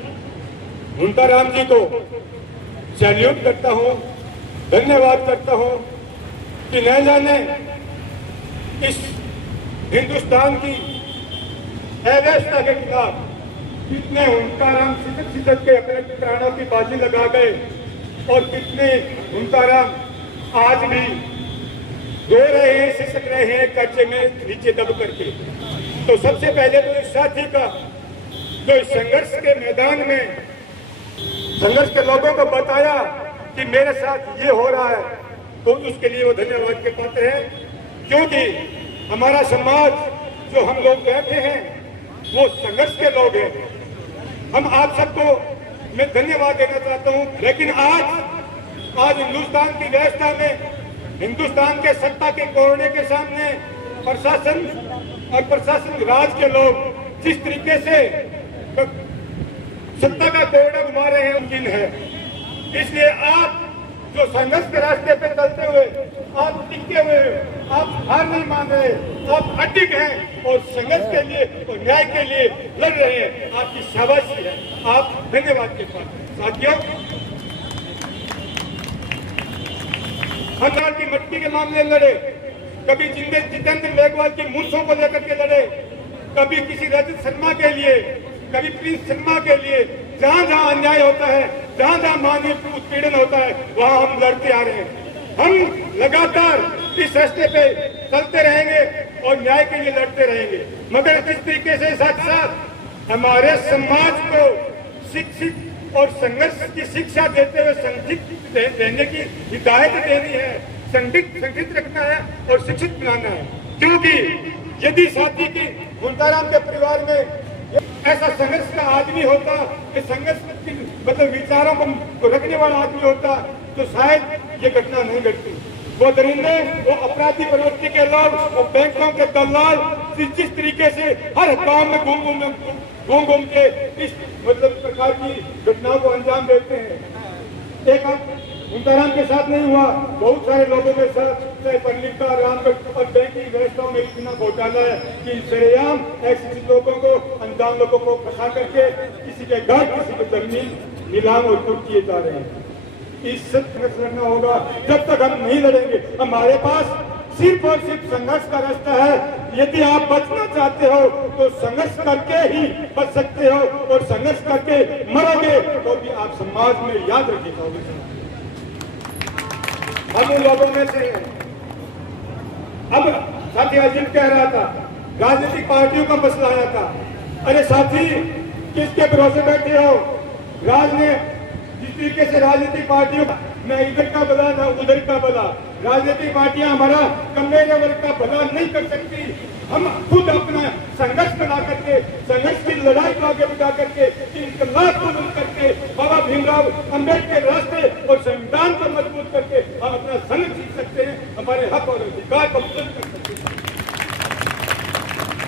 हुंताराम जी को सैल्यूट करता हूं, धन्यवाद करता हूं कि न जाने इस हिंदुस्तान की अव्यवस्था के खिलाफ कितने हुंताराम सिदक के अपने प्राणों की बाजी लगा गए और कितने हुंताराम आज भी रो रहे हैं, सिसक रहे हैं कर्जे में नीचे दब करके। तो सबसे पहले तो इस साथी का जो इस संघर्ष के मैदान में संघर्ष के लोगों को बताया कि मेरे साथ ये हो रहा है, तो उसके लिए वो धन्यवाद के पात्र है। क्योंकि हमारा समाज जो हम लोग बैठे हैं वो संघर्ष के लोग हैं। हम आप सबको मैं धन्यवाद देना चाहता हूं। लेकिन आज हिंदुस्तान की व्यवस्था में, हिंदुस्तान के सत्ता के कोने के सामने प्रशासन और प्रशासन राज के लोग जिस तरीके से सत्ता का कोड़ा घुमा रहे हैं मुमकिन है। इसलिए आप जो संघर्ष के रास्ते पे चलते हुए आप टिके हुए, आप हार नहीं मान रहे, आप अडिग हैं और संघर्ष के लिए और न्याय के लिए लड़ रहे हैं, आपकी शाबाशी है, आप धन्यवाद के पात्र। साथियों, हरियाणा की मट्टी के मामले लड़े, कभी जितेंद्र मेघवाल की मूंछों को लेकर के लड़े, कभी किसी रजत शर्मा के लिए, कभी प्रिंस शर्मा के लिए। जहां जहां अन्याय होता है, जहां जहां मानवीय उत्पीड़न होता है, वहां हम लड़ते आ रहे हैं। हम लगातार इस रास्ते पे चलते रहेंगे और न्याय के लिए लड़ते रहेंगे। मगर इस तरीके से साथ साथ हमारे समाज को शिक्षित और संघर्ष की शिक्षा देते हुए संगठित रहने की हिदायत देनी है, संगठित रखना है और शिक्षित बनाना है। क्योंकि यदि साथी की हुंताराम के परिवार में ऐसा संघर्ष का आदमी होता, कि संघर्ष मतलब विचारों को रखने वाला आदमी होता, तो शायद ये घटना नहीं घटती। वो दरिंदे, वो अपराधी प्रवृत्ति के लोग, वो बैंकों के दलाल जिस तरीके से हर गांव में घूम के इस मतलब प्रकार की घटनाओं को अंजाम देते हैं। एक हुंताराम के साथ नहीं हुआ, बहुत सारे लोगों के साथ, चाहे पंडिता रामगढ़ और बैंकिंग व्यवस्थाओं में इतना घोटाला है कि सरेआम ऐसे लोगों को, अनजान लोगों को फंसा करके किसी के घर, किसी की जमीन नीलाम और कुर्क किए जा रहे हैं। इस संघर्ष लड़ना होगा। जब तक हम नहीं लड़ेंगे, हमारे पास सिर्फ और सिर्फ संघर्ष का रास्ता है। यदि आप बचना चाहते हो तो संघर्ष करके ही बच सकते हो, और संघर्ष करके मरोगे तो भी आप समाज में याद रखिएगा। हम उन लोगों में से हैं। अब साथी अजीत कह रहा था, राजनीतिक पार्टियों का मसला आया था। अरे साथी, किसके भरोसे बैठे हो? राज ने जिस तरीके से राजनीतिक पार्टियों का न इधर का भला न उधर का भला, राजनीतिक पार्टियां हमारा कमजोर वर्ग का भला नहीं कर सकती। हम खुद अपना संघर्ष बना करके, संघर्ष की लड़ाई को आगे बढ़ा करके, इनकलाब को मिल करके, बाबा भीमराव अम्बेडकर के रास्ते और संविधान को मजबूत करके हम अपना संघर्ष जीत सकते हैं, हमारे हक और अधिकार को बुलंद कर सकते हैं।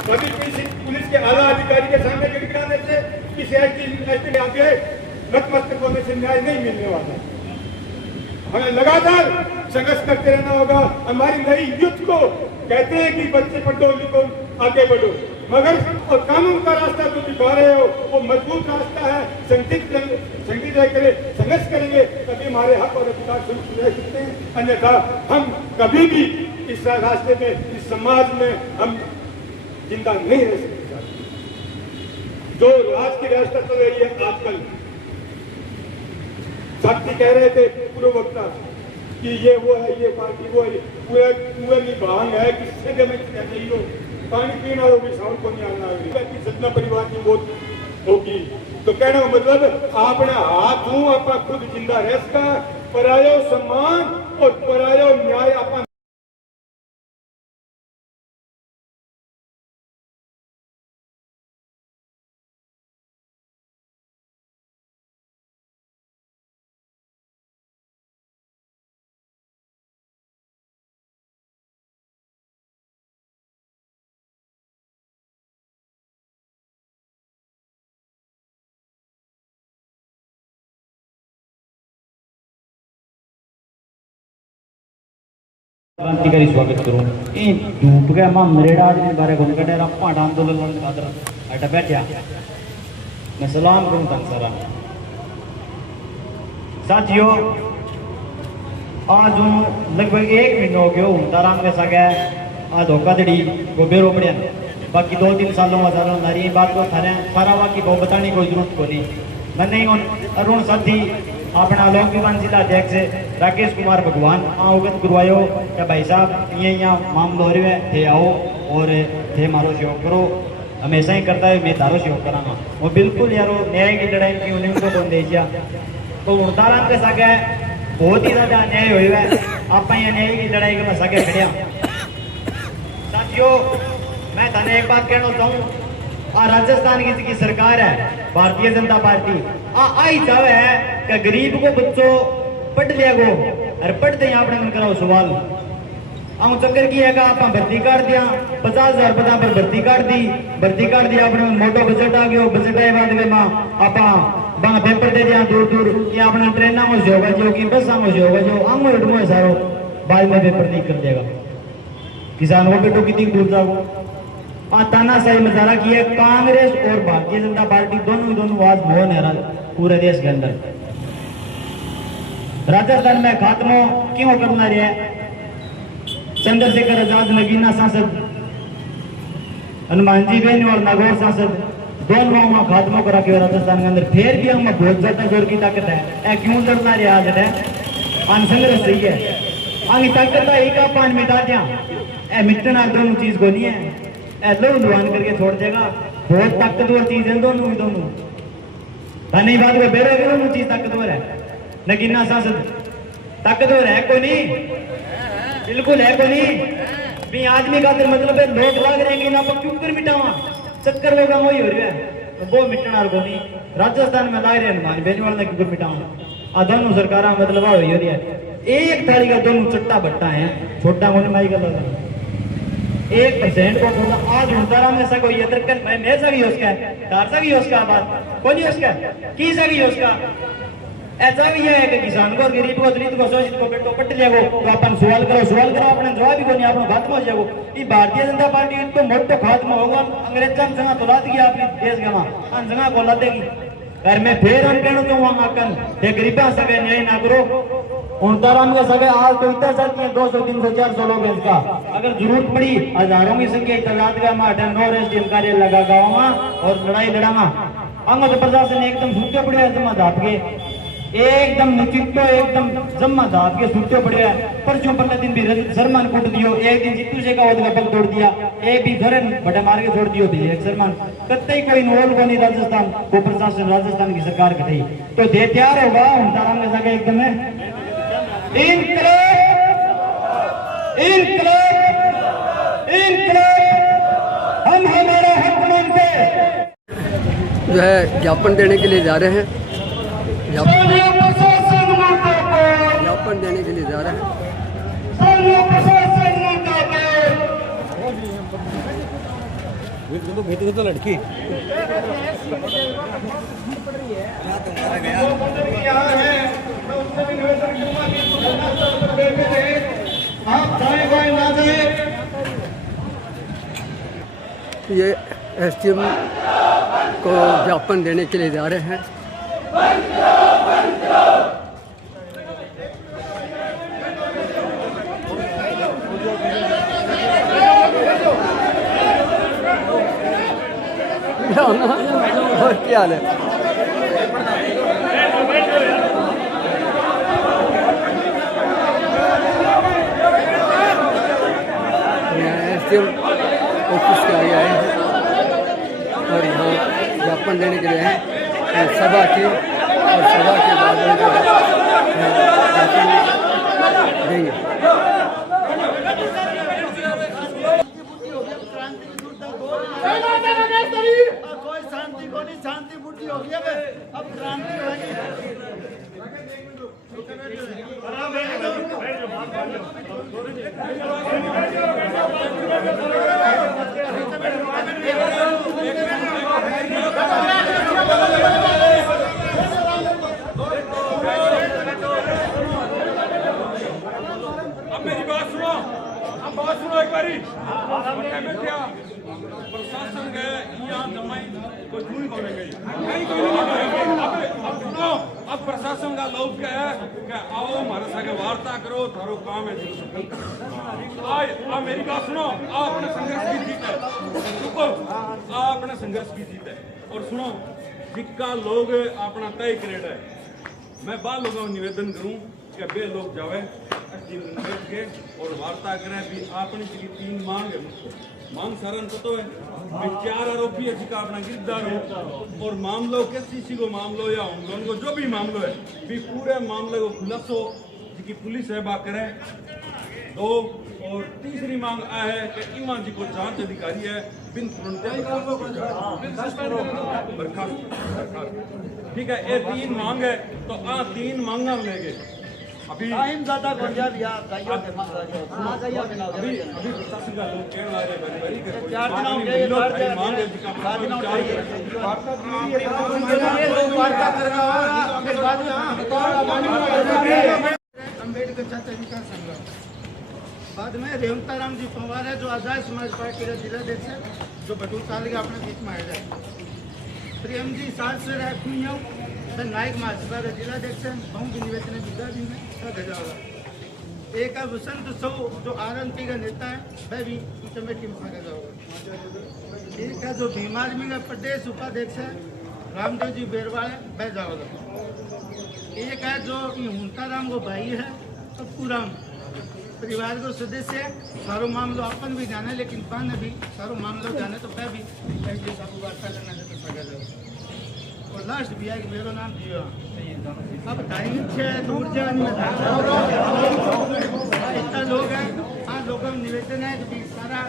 कभी किसी पुलिस के आला अधिकारी के सामने गिड़गिड़ाने से, किसी एसटी के आगे नतमस्तक होने से न्याय नहीं मिलने वाला। हमें लगातार संघर्ष करते रहना होगा। हमारी नई यूथ को कहते हैं कि बच्चे पढ़ो लिखो आगे बढ़ो, मगर और कानून का रास्ता जो दिखा रहे हो वो मजबूत रास्ता है। संगठित रह संघर्ष करेंगे तभी हमारे हक और अधिकार सुरक्षित रह सकते हैं, अन्यथा हम कभी भी इस रास्ते में, इस समाज में हम जिंदा नहीं रह सकते। जो राज की व्यवस्था चल रही है आजकल, साथी कह रहे थे पूर्व वक्ता कि ये वो है, ये पार्टी वो है, पूरे भांग है, किससे जब नहीं हो पानी पीना होगी, साउंड को नहीं आना होगी, सतना परिवार की मौत होगी। तो कहने का मतलब आपने हाथ हूं आप खुद जिंदा रह सका, परायो सम्मान और परायो न्याय आप क्रांतिकारी स्वागत करूं इन धूप के मां मरेड़ा आदमी बारे घूम के डेरा पाट आंदोलन वाले खातर अट बैठा मैं सलाम करूं तन सारा साथियों आज लगभग 1 महीना हो गया ताराम के सगे आ धोखाधड़ी को बेरो पड़िया बाकी 2-3 सालों में सालों नारी बात को थारे सारा बाकी को बताने कोई जरूरत को नहीं मैंने अरुण साथी अपना लोक विमान जिला अध्यक्ष राकेश कुमार भगवान अवगत करवायो क्या भाई साहब ये यहाँ मामलो हो रहे थे आओ और थे मारो सहयोग करो हमेशा ही करता है मैं तारो सहयोग करांगा वो बिल्कुल यारो न्याय की लड़ाई की उन्हें उनको कौन दे दिया तो उड़ताराम के साथ बहुत ही ज्यादा अन्याय हुआ है आप ये न्याय की लड़ाई के मैं सके खड़िया साथियों मैं थाने एक बात कहना चाहूँ राजस्थान की सरकार है भारतीय जनता पार्टी आई चाहे है कि गरीब को बच्चों पढ़ लिया गो और पढ़ते ही आपने मन कराओ सवाल हम चक्कर की है आप भर्ती काट दिया 50,000 पता पर भर्ती काट दी आपने मोटो बजट आ गयो बजट आए बाद में आप बना पेपर दे दिया दूर दूर कि आपने ट्रेन में से होगा जो कि बस में से होगा जो आंगो उठमो सारो बाद में पेपर लीक कर देगा किसान को बेटो कितनी दूर जाओ तानाशाही मजारा की है कांग्रेस और भारतीय जनता पार्टी दोनों आज मोहन है पूरे देश के अंदर राजस्थान में खात्मो क्यों करना रहा चंद्रशेखर आजाद नगीना सांसद हनुमान जी बेनी और नागौर सांसद दोनों में खात्मो करा के राजस्थान के अंदर फिर भी हम बहुत ज्यादा जोर की ताकत है क्यों लड़ना रहा आज है संघर्ष सही है आगे ताकत है एक पान मिटा दिया मिटना दोनों चीज को नहीं है ऐसा उद्वान करके छोड़ देगा बहुत ताकतवर चीज है दोनों धनी बात में बेरो दोनों चीज ताकतवर है नगीना सांसद ताकतवर है को नहीं बिल्कुल है को नहीं भी आदमी का मतलब है लोग लाग रहे हैं ना क्यों कर मिटावा चक्कर लोग वही हो रहा है तो वो मिटना को नहीं राजस्थान में लाग रहे हैं मान बेचने वाले क्यों मिटावा दोनों सरकार मतलब हो रही है एक थाली का दोनों चट्टा बट्टा है छोटा होने माई का लगा 1% को बोला आज उड़तारा में ऐसा कोई यत्रकन मैं सकी उसका तार सकी उसका बात कौन है उसका की सकी उसका ऐसा भी है कि किसान को गरीब को दलित को शोषित को बेटो पट जाएगो तो अपन सवाल करो अपने जवाब भी को नहीं आपने खात्मा हो जाएगो ये भारतीय जनता पार्टी तो मोटो खात्मा होगा अंग्रेजों संगा तो लाद गया अपनी देश के वहां संगा को ला देगी घर में फिर हम कहना चाहूँ आकन ये गरीबा सके न्याय ना करो उड़ताराम के सगे आज तो इतना सकती है 200, 300, 400 लोग इसका अगर जरूरत पड़ी हजारों की संख्या तादाद का माटे नो रेस्टियल कार्य लगा गाँव और लड़ाई लड़ावा अंग तो प्रशासन एकदम सूखे पड़े है जमा धाप के एकदम चिट्टो एकदम जमा धाप के सूखे पड़े है परसों 15 दिन भी सरमान कूट दियो एक दिन जितू से का पग तोड़ दिया एक भी घरे बटे मार के छोड़ दियो एक सरमान कतई कोई नोल को नहीं राजस्थान को प्रशासन राजस्थान की सरकार कटाई तो दे तैयार होगा उड़ताराम के सगे एकदम हम हमारा हक मांगते जो है ज्ञापन देने के लिए जा रहे हैं ज्ञापन देने के लिए जा रहे हैं तो लड़की ये एसडीएम को ज्ञापन देने के लिए जा रहे हैं और क्या हाल है एसडीएम ऑफिस के आगे आए हैं और यहाँ ज्ञापन देने के लिए हैं सभा की और सभा के बाद में जो है ज्ञापन देंगे कोई शांति को नहीं शांति बुद्धि होगी अब क्रांति अब मेरी बात सुनो बैठा प्रशासन गए यहाँ जमाई कोई चूड़ी होने गई अब सुनो अब प्रशासन का लोग क्या है कि आओ हमारे संग वार्ता करो थारो काम है आज मेरी बात सुनो आपने संघर्ष की जीत है रुको आपने संघर्ष की जीत है और सुनो जिक्का लोग अपना तय करेट है मैं बाल लोगों को निवेदन करूं कि वे लोग जावे बैठ के और वार्ता करें भी आपने की 3 मांग है मांग सारन तो है भी 4 आरोपी है जिसका अपना गिरफ्तार हो और मामलों किसी को मामलो या हम लोगों को जो भी मामलो है भी पूरे मामले को खुलासो जिसकी पुलिस है बात करे तो और तीसरी मांग आ है कि ईमान जी को जांच अधिकारी है बिन ठीक है ये 3 मांग है तो 3 मांगा लेंगे अभी टाइम ज्यादा हो गया अभी प्रशासन का लोग कहने आ रहे हैं 4 दिन हो गए मांग है जिसका वार्ता करेगा फिर अम्बेडकर छात्र विकास संघ बाद में रेवंताराम जी पवार है जो आजाद समाज पार्टी के जिलाध्यक्ष है जो बटूल साल के अपने बीच में आए जाए प्रेम जी साल से रहे खुइयों नायक महासभा के जिलाध्यक्ष है बहु की निवेदन विदा भी में जाओगा एक है वसंत सौ जो आरएनपी का नेता है वह भी कमेटी में भागा जाओगा एक है जो भीम आर्मी का प्रदेश उपाध्यक्ष है रामदेव जी बेरवाल है वह जाओगा एक है जो हुंताराम को भाई है पप्पूराम परिवार को सदस्य है सारो मामलो अपन भी जाने लेकिन पान भी सारो मामलो जाने तो मैं भी वार्ता करना है तो सगा जाओ और लास्ट भी है कि मेरा नाम जियो अब टाइम है दूर जाने इतना लोग हैं हाँ लोगों में निवेदन है कि सारा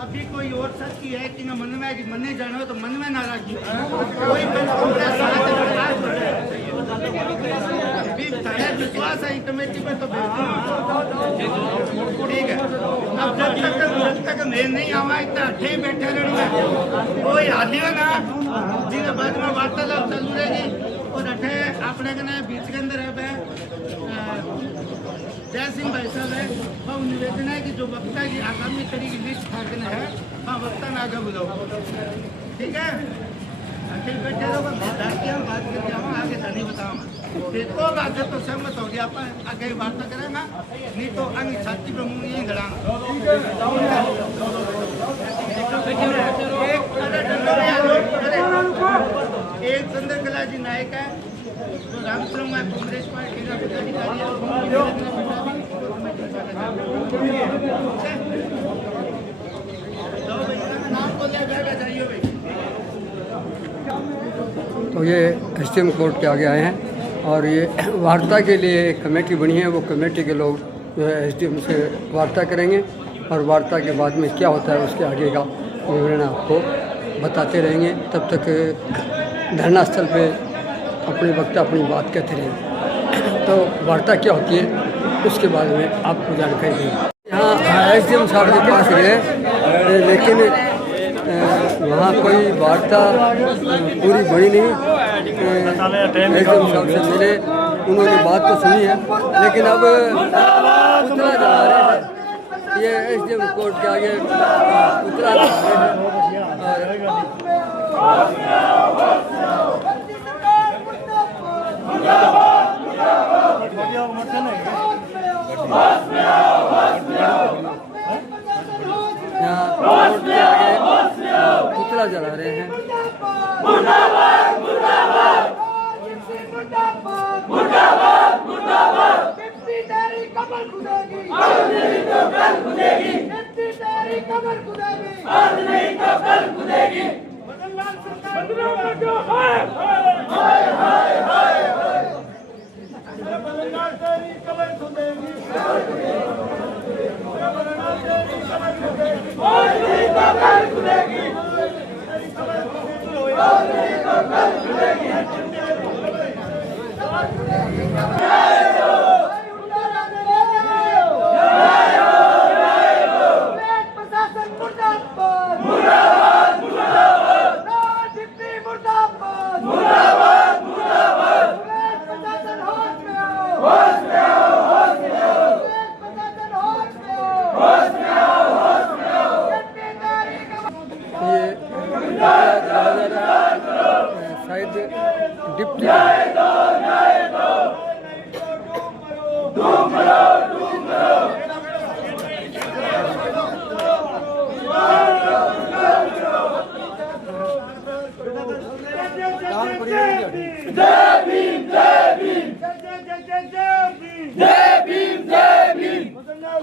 अभी कोई और सच की है कि न मन में कि मन जाना हो तो मन में नाराजगी कोई विश्वास है कमेटी में तो ठीक है अब जब तक मैं नहीं आवा इतना अठे ही बैठे रहना कोई हालियो ना जिसके बाद में वार्तालाप चालू रहेगी और अठे अपने कने बीच के अंदर है जय सिंह भाई साहब है वह निवेदन है कि जो वक्ता की आगामी कड़ी की लिस्ट खाकने है वहाँ वक्ता ना आगे बुलाओ ठीक है अखिल बैठे रहो हम बात करके आओ आगे नहीं बताओ देखो बात तो सहमत हो गया अपन आगे वार्ता करेंगे नहीं तो अन्य छात्री प्रमुख यही लड़ांगा एक चंद्र कला जी नायक है जो रामपुरम में कांग्रेस पार्टी का पदाधिकारी तो ये एसडीएम कोर्ट के आगे आए हैं और ये वार्ता के लिए एक कमेटी बनी है वो कमेटी के लोग जो है एसडीएम से वार्ता करेंगे और वार्ता के बाद में क्या होता है उसके आगे का विवरण आपको बताते रहेंगे तब तक धरना स्थल पे अपने वक्त अपनी बात कहते रहेंगे तो वार्ता क्या होती है उसके बाद में आपको जानकारी देंगे यहाँ एसडीएम साहब के पास गए लेकिन वहाँ कोई वार्ता पूरी बनी नहीं एसडीएम साहब से मिले उन्होंने बात तो सुनी है लेकिन अब पुतला जला रहे हैं ये एसडीएम कोर्ट के आगे पुतला जला रहे हैं यहाँ कोर्ट के आगे पुतला जला रहे हैं शायद डिप्टी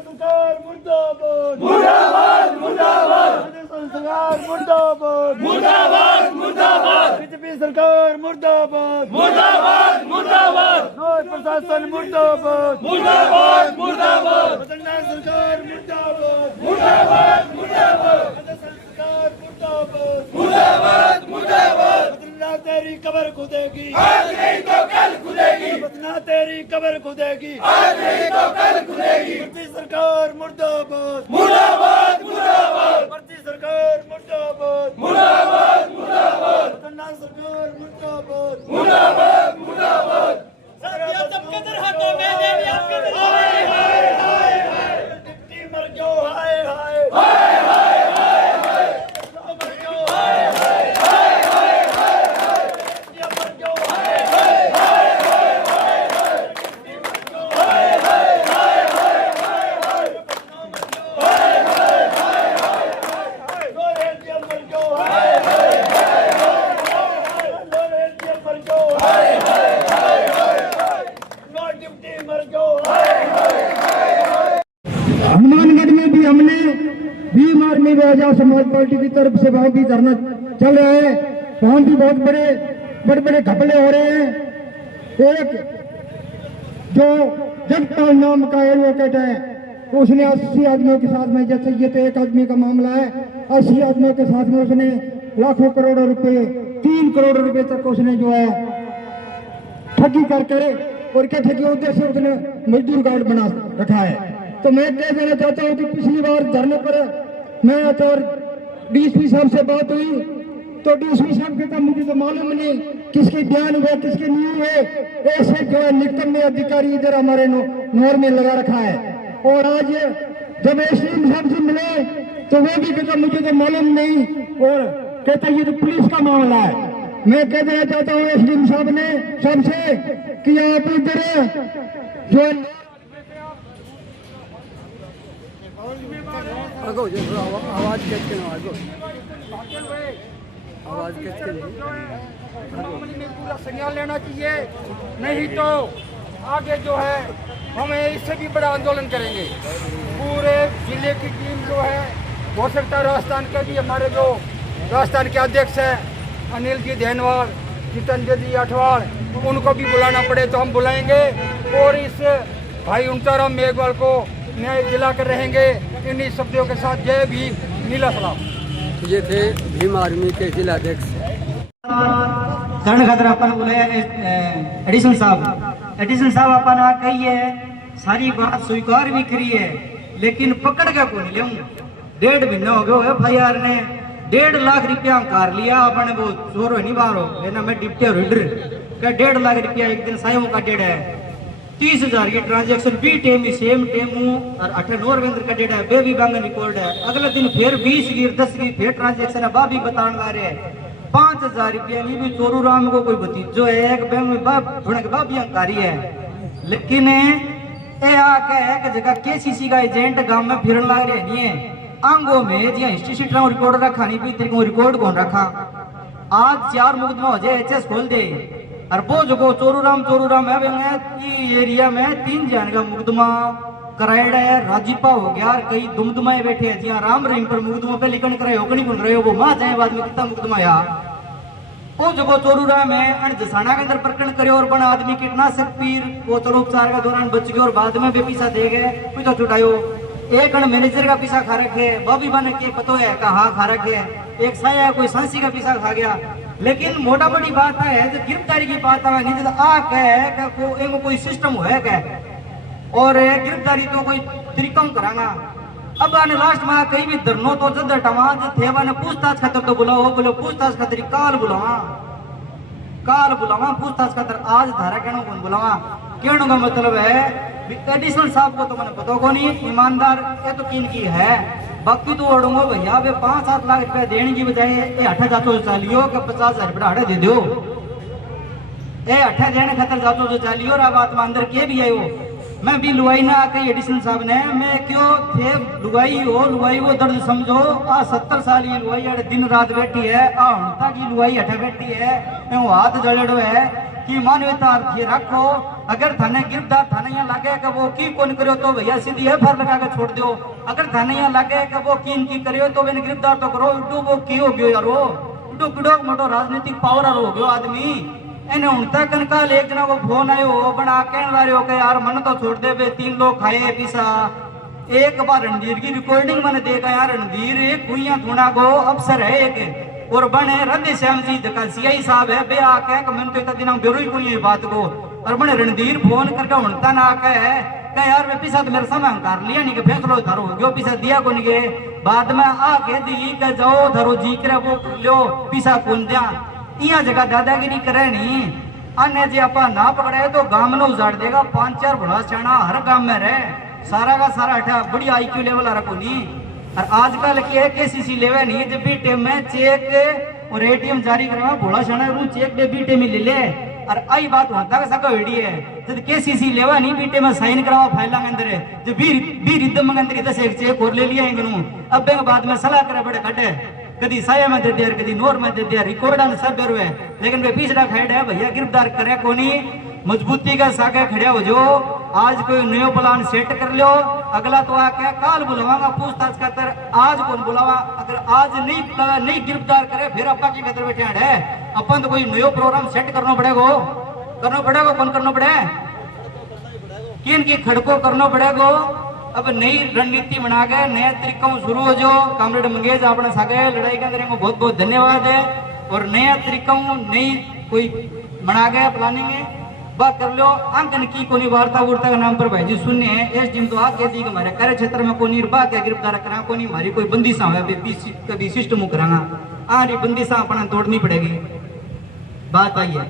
सरकार मुर्दाबाद मुर्दाबाद मुर्दाबाद सरकार मुर्दाबाद मुर्दाबाद मुर्दाबाद बीजेपी सरकार मुर्दाबाद मुर्दाबाद मुर्दाबाद प्रशासन मुर्दाबाद मुर्दाबाद मुर्दाबाद सरकार मुर्दाबाद मुर्दाबाद मुर्दाबाद सरकार मुर्दाबाद मुर्दाबाद मुर्दाबाद तेरी कब्र खुदेगी आज नहीं तो कल खुदेगी बतना तेरी कब्र खुदेगी आज नहीं तो कल खुदेगी भर्ती सरकार मुर्दाबाद मुर्दाबाद मुर्दाबाद भर्ती सरकार मुर्दाबाद मुर्दाबाद मुर्दाबाद बतना सरकार मुर्दाबाद मुर्दाबाद मुर्दाबाद सबके दर हाथों में देवी आपके दर हाय हाय हाय हाय डिप्टी मर गयो हाय हाय हाय हाय हाय हाय मर गयो हाय हाय हनुमानगढ़ में भी हमने भीम आर्मी आजाद समाज पार्टी की तरफ से वहां भी धरना चल रहा है। वहां भी बहुत बड़े बड़े घपले हो रहे हैं। एक जो जगताल नाम का एडवोकेट है उसने 80 आदमियों के साथ में, जैसे ये तो एक आदमी का मामला है, 80 आदमियों के साथ में उसने लाखों करोड़ों रुपए 3 करोड़ रुपए तक उसने जो है ठगी करके और क्या ठगी उद्देश्य से उसने मजदूर कार्ड बना रखा है। तो मैं कह देना चाहता हूँ कि पिछली बार धरने पर मैं और डीएसपी साहब से बात हुई तो डीएसपी साहब कहता मुझे तो मालूम नहीं किसके बयान हुए किसके नहीं हुए। ऐसे जो है निकम्मे अधिकारी इधर हमारे नोर में लगा रखा है। और आज जब एसडीएम साहब से मिले तो वो भी कहता मुझे तो मालूम नहीं और कहता ये तो पुलिस का मामला है। मैं कह देना चाहता हूँ एसडीएम साहब ने सबसे कि आप इधर जो आगो जो आवाज कैच के आवाज कैच के पूरा संज्ञान लेना चाहिए, नहीं तो आगे जो है हमें इससे भी बड़ा आंदोलन करेंगे। पूरे जिले की टीम जो है हो सकता है राजस्थान के भी हमारे जो राजस्थान के अध्यक्ष हैं अनिल जी धैनवाल, जितेंद्र जी अठवाल, उनको भी बुलाना पड़े तो हम बुलाएंगे। और इस भाई उनताराम मेघवाल को न्याय दिलाकर रहेंगे। इन्हीं शब्दों के साथ जय भीम नीला सलाम। ये थे भीम आर्मी के जिला अध्यक्ष कर्ण खतरा अपन बुलाया एडिशनल साहब अपन आ कही है सारी बात स्वीकार भी करी है लेकिन पकड़ के को नहीं लेऊं। 1.5 महीना हो गया FIR ने 1.5 लाख रुपया कार लिया अपने वो चोर नहीं बारो लेना मैं डिप्टी रीडर का 1.5 लाख रुपया एक दिन सायों का डेढ़ है। 30,000 की ट्रांजैक्शन भी टेम सेम टेमू और 8 रविंद्र का डेढ़ है बेबी बैंगन रिकॉर्ड है। अगले दिन फिर 20 की 10 की फिर ट्रांजैक्शन है बाबी बताने ला रहे हैं 5,000 रुपया भी चोरू राम को कोई भतीजो है एक बैंक में बाबी अंकारी है। लेकिन ये आके है कि जगह KCC का एजेंट गांव में फिरन लग रहे नहीं है आंगो में जी हिस्ट्री शीट रिकॉर्ड रखा नहीं भी तेरे को रिकॉर्ड कौन रखा। आज 4 मुकदमा हो जाए HS खोल दे और वो जो चोरू राम है एरिया में 3 जन का मुकदमा कराएड़ा है। राजीपा हो गया कई दुमदुमाए बैठे हैं जी राम रहीम पर मुकदमा पे लिखन करे हो नहीं बन रहे हो वो मां जाए बाद में कितना मुकदमा या वो जो चोरू राम है अन जसाना के अंदर प्रकरण करे और बना आदमी कीटनाशक पीर वो चरोपचार के दौरान बच गए और बाद में भी पीछा दे गए कुछ तो छुटायो। एक मैनेजर का पीछा खा रखे बॉबी बन के पतो है कहा खा रखे एक साया कोई सांसी का पीछा खा गया। लेकिन मोटा बड़ी बात है जो गिरफ्तारी की बात है नहीं तो आ कह कोई सिस्टम है क्या और गिरफ्तारी तो कोई तरीका कराना। अब आने लास्ट में कहीं भी धरनो तो जद टमाज थे ने पूछताछ खातर तो बुलाओ बोलो पूछताछ खातर काल बुलावा पूछताछ खातर आज धारा कहना कौन बुलावा कहने का मतलब है एडिशनल साहब को तो मैंने पता को नहीं ईमानदार ये तो किन की है बाकी तो ओढ़ूंगा भैया वे 5-7 लाख रुपया देने की बजाय ये 8 जातो चालियो कि 50,000 रुपया दे दो ए 8 देने खतर जातो जो चालियो और बात में अंदर के भी आयो मैं भी लुगाई ना कही एडिशनल साहब ने मैं क्यों थे लुगाई वो दर्द समझो आ 70 साल की लुगाई अड़े दिन रात बैठी है आ हणता की लुगाई अठे बैठी है मैं हाथ जड़ो है कि मानवता अर्थ रखो अगर थाने गिरफ्तार थाने यहाँ लगे कि वो की कौन करो तो भैया सीधी एफआईआर लगा के छोड़ दो अगर थाने यहाँ लगे कि वो की करो तो मैंने गिरफ्तार तो करो उडू वो की हो गयो यारो उडू किडो मोटो राजनीतिक पावर हो गयो आदमी एने उनता कनकाल एक जना को फोन आयो बना कहने वाले हो के यार मन तो छोड़ दे बे 3 लोग खाए पीसा एक बार रणधीर की रिकॉर्डिंग मैंने देखा यार रणधीर एक कुइया थोड़ा को अफसर है एक और बने राधे श्याम जी जका सीआई साहब है बे आके कमेंट तो दिन बेरोई कुनी बात को और बने रणधीर फोन करके उनता ना आके कह यार वे पीसा तो मेरे सामने कर लिया नहीं के फैसलो थारो हो गयो पीसा दिया को नहीं के बाद में आके दी के जाओ थारो जी करे वो लो पीसा कौन दिया यहाँ जगह दादागिरी करे नहीं अन्य जी आप ना पकड़े तो गांव में उजाड़ देगा 5-4 भड़ा छाना हर गांव में रहे सारा का सारा हटा बड़ी IQ लेवल आ रखो नहीं और आजकल की है KCC लेवे नहीं जब भी टेम में चेक और ATM जारी करवा भोला छाना रू चेक दे बीटे में ले ले और आई बात होता का सका वेडी है जब KCC लेवा नहीं बीटे में साइन करवा फाइल के अंदर जब भी रिदम के अंदर 10 एक चेक और ले लिया इनू अब बाद में सलाह करे बड़े कटे कदी साया में दे दिया कदी नोर में दे दिया रिकॉर्ड सब बेरो है लेकिन वे पिछड़ा खड़े है भैया गिरफ्तार करे कोनी मजबूती का सागे खड़े हो जो आज कोई नयो प्लान सेट कर लो अगला तो आके काल बुलावांगा पूछताछ कर आज कौन बुलावा अगर आज नहीं गिरफ्तार करे फिर अपा की खतर बैठे है अपन तो कोई नयो प्रोग्राम सेट करना पड़ेगा कौन करना पड़े किन की खड़को करना पड़ेगा अब नई रणनीति बना के नया तरीका शुरू हो जो कामरेड मंगेश अपने सागे लड़ाई के अंदर बहुत बहुत धन्यवाद है और नया तरीका नई कोई बना गया प्लानिंग है बात कर लो अंकन की कोनी वार्ता का नाम पर भाई जी सुनने हैं इस दिन तो आके दी हमारे कार्य क्षेत्र में कोनी बात है गिरफ्तार करा कोनी हमारी कोई बंदिशा है कभी सिस्टम करांगा आ रही बंदिशा अपना तोड़नी पड़ेगी बात आई है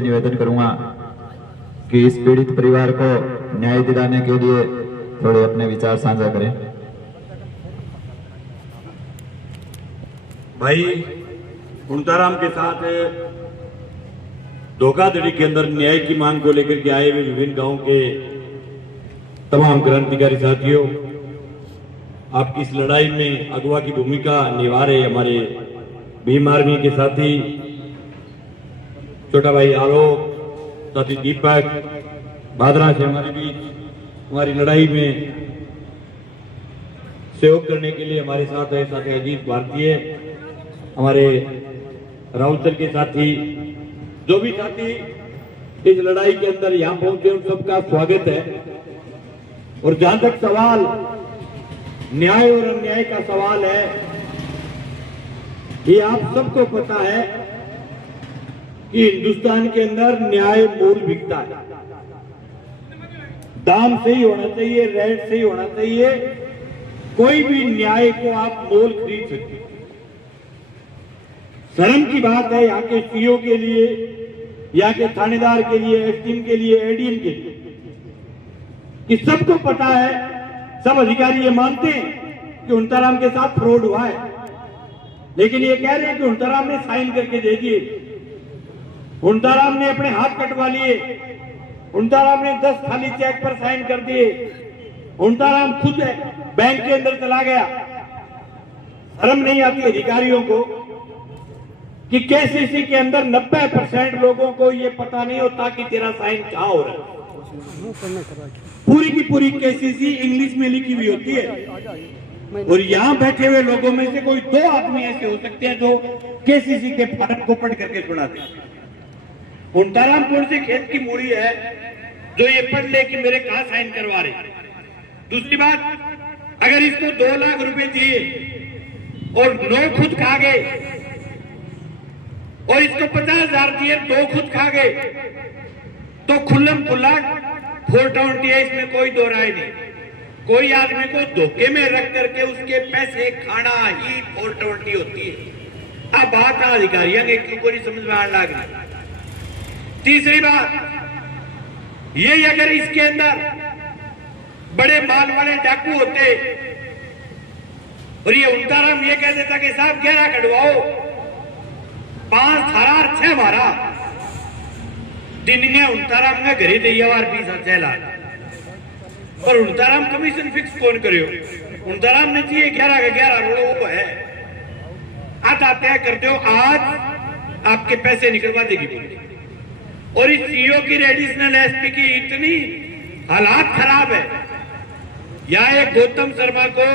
निवेदन करूंगा कि इस पीड़ित परिवार को न्याय दिलाने के लिए थोड़े अपने विचार साझा करें। भाई गुंटाराम के साथ धोखाधड़ी के अंदर न्याय की मांग को लेकर के आए हुए विभिन्न गांव के तमाम क्रांतिकारी साथियों, आपकी इस लड़ाई में अगवा की भूमिका निभा रहे हमारे भीम आर्मी के साथी छोटा भाई आलोक, साथी दीपक भादरा से हमारे बीच हमारी लड़ाई में सहयोग करने के लिए हमारे साथ है साथी अजीत भारतीय, हमारे राउतल के साथी, जो भी साथी इस लड़ाई के अंदर यहाँ पहुंचे उन सबका स्वागत है। और जहां तक सवाल न्याय और अन्याय का सवाल है, ये आप सबको पता है कि हिंदुस्तान के अंदर न्याय मूल बिकता है, दाम सही होना चाहिए, रेट सही होना चाहिए, कोई भी न्याय को आप मोल खरीद सकते। शर्म की बात है यहाँ के सीओ के लिए, यहाँ के थानेदार के लिए, एसडीएम के लिए, एडीएम के लिए, कि सबको पता है, सब अधिकारी ये मानते हैं कि उंटाराम के साथ फ्रॉड हुआ है, लेकिन ये कह रहे हैं कि उंटाराम ने साइन करके दे दिए, उंटाराम ने अपने हाथ कटवा लिए, उंटाराम ने 10 खाली चेक पर साइन कर दिए, उंटाराम खुद बैंक के अंदर चला गया। शर्म नहीं आती अधिकारियों को कि केसीसी के अंदर 90% लोगों को ये पता नहीं होता कि तेरा साइन कहां हो रहा है। पूरी की पूरी केसीसी इंग्लिश में लिखी हुई होती है और यहाँ बैठे हुए लोगों में से कोई 2 आदमी ऐसे हो सकते हैं जो केसीसी के फॉर्म को पढ़ करके सुनाते हैं। उंटाराम कौन से खेत की मूड़ी है जो ये पढ़ ले कि मेरे कहां साइन करवा रहे। दूसरी बात, अगर इसको 2 लाख रुपए दिए और 9 खुद खा गए और इसको 50,000 दिए, 2 खुद खा गए, तो खुल्लम खुल्ला 420 है, इसमें कोई दो राय नहीं। कोई आदमी को धोखे में रख करके उसके पैसे खाना ही 420 होती है। अब बात अधिकारियों के क्यों को नहीं समझ में आने लगा। तीसरी बात, ये अगर इसके अंदर बड़े माल वाले डाकू होते, और ये उल्टाराम ये कह देता कि साहब 11 कटवाओ, 5 थारा और 6 मारा, दिन ने उल्टाराम में घरे दैयावार 20 लाख, पर उल्टाराम कमीशन फिक्स कौन करियो? उल्टाराम ने चाहिए 11 का 11 रोड़ो वो है, आधा तय कर दो, आज आपके पैसे निकलवा देगी पुलिस। और इस सीओ की एडिशनल एसपी की इतनी हालात खराब है, यहाँ एक गौतम शर्मा को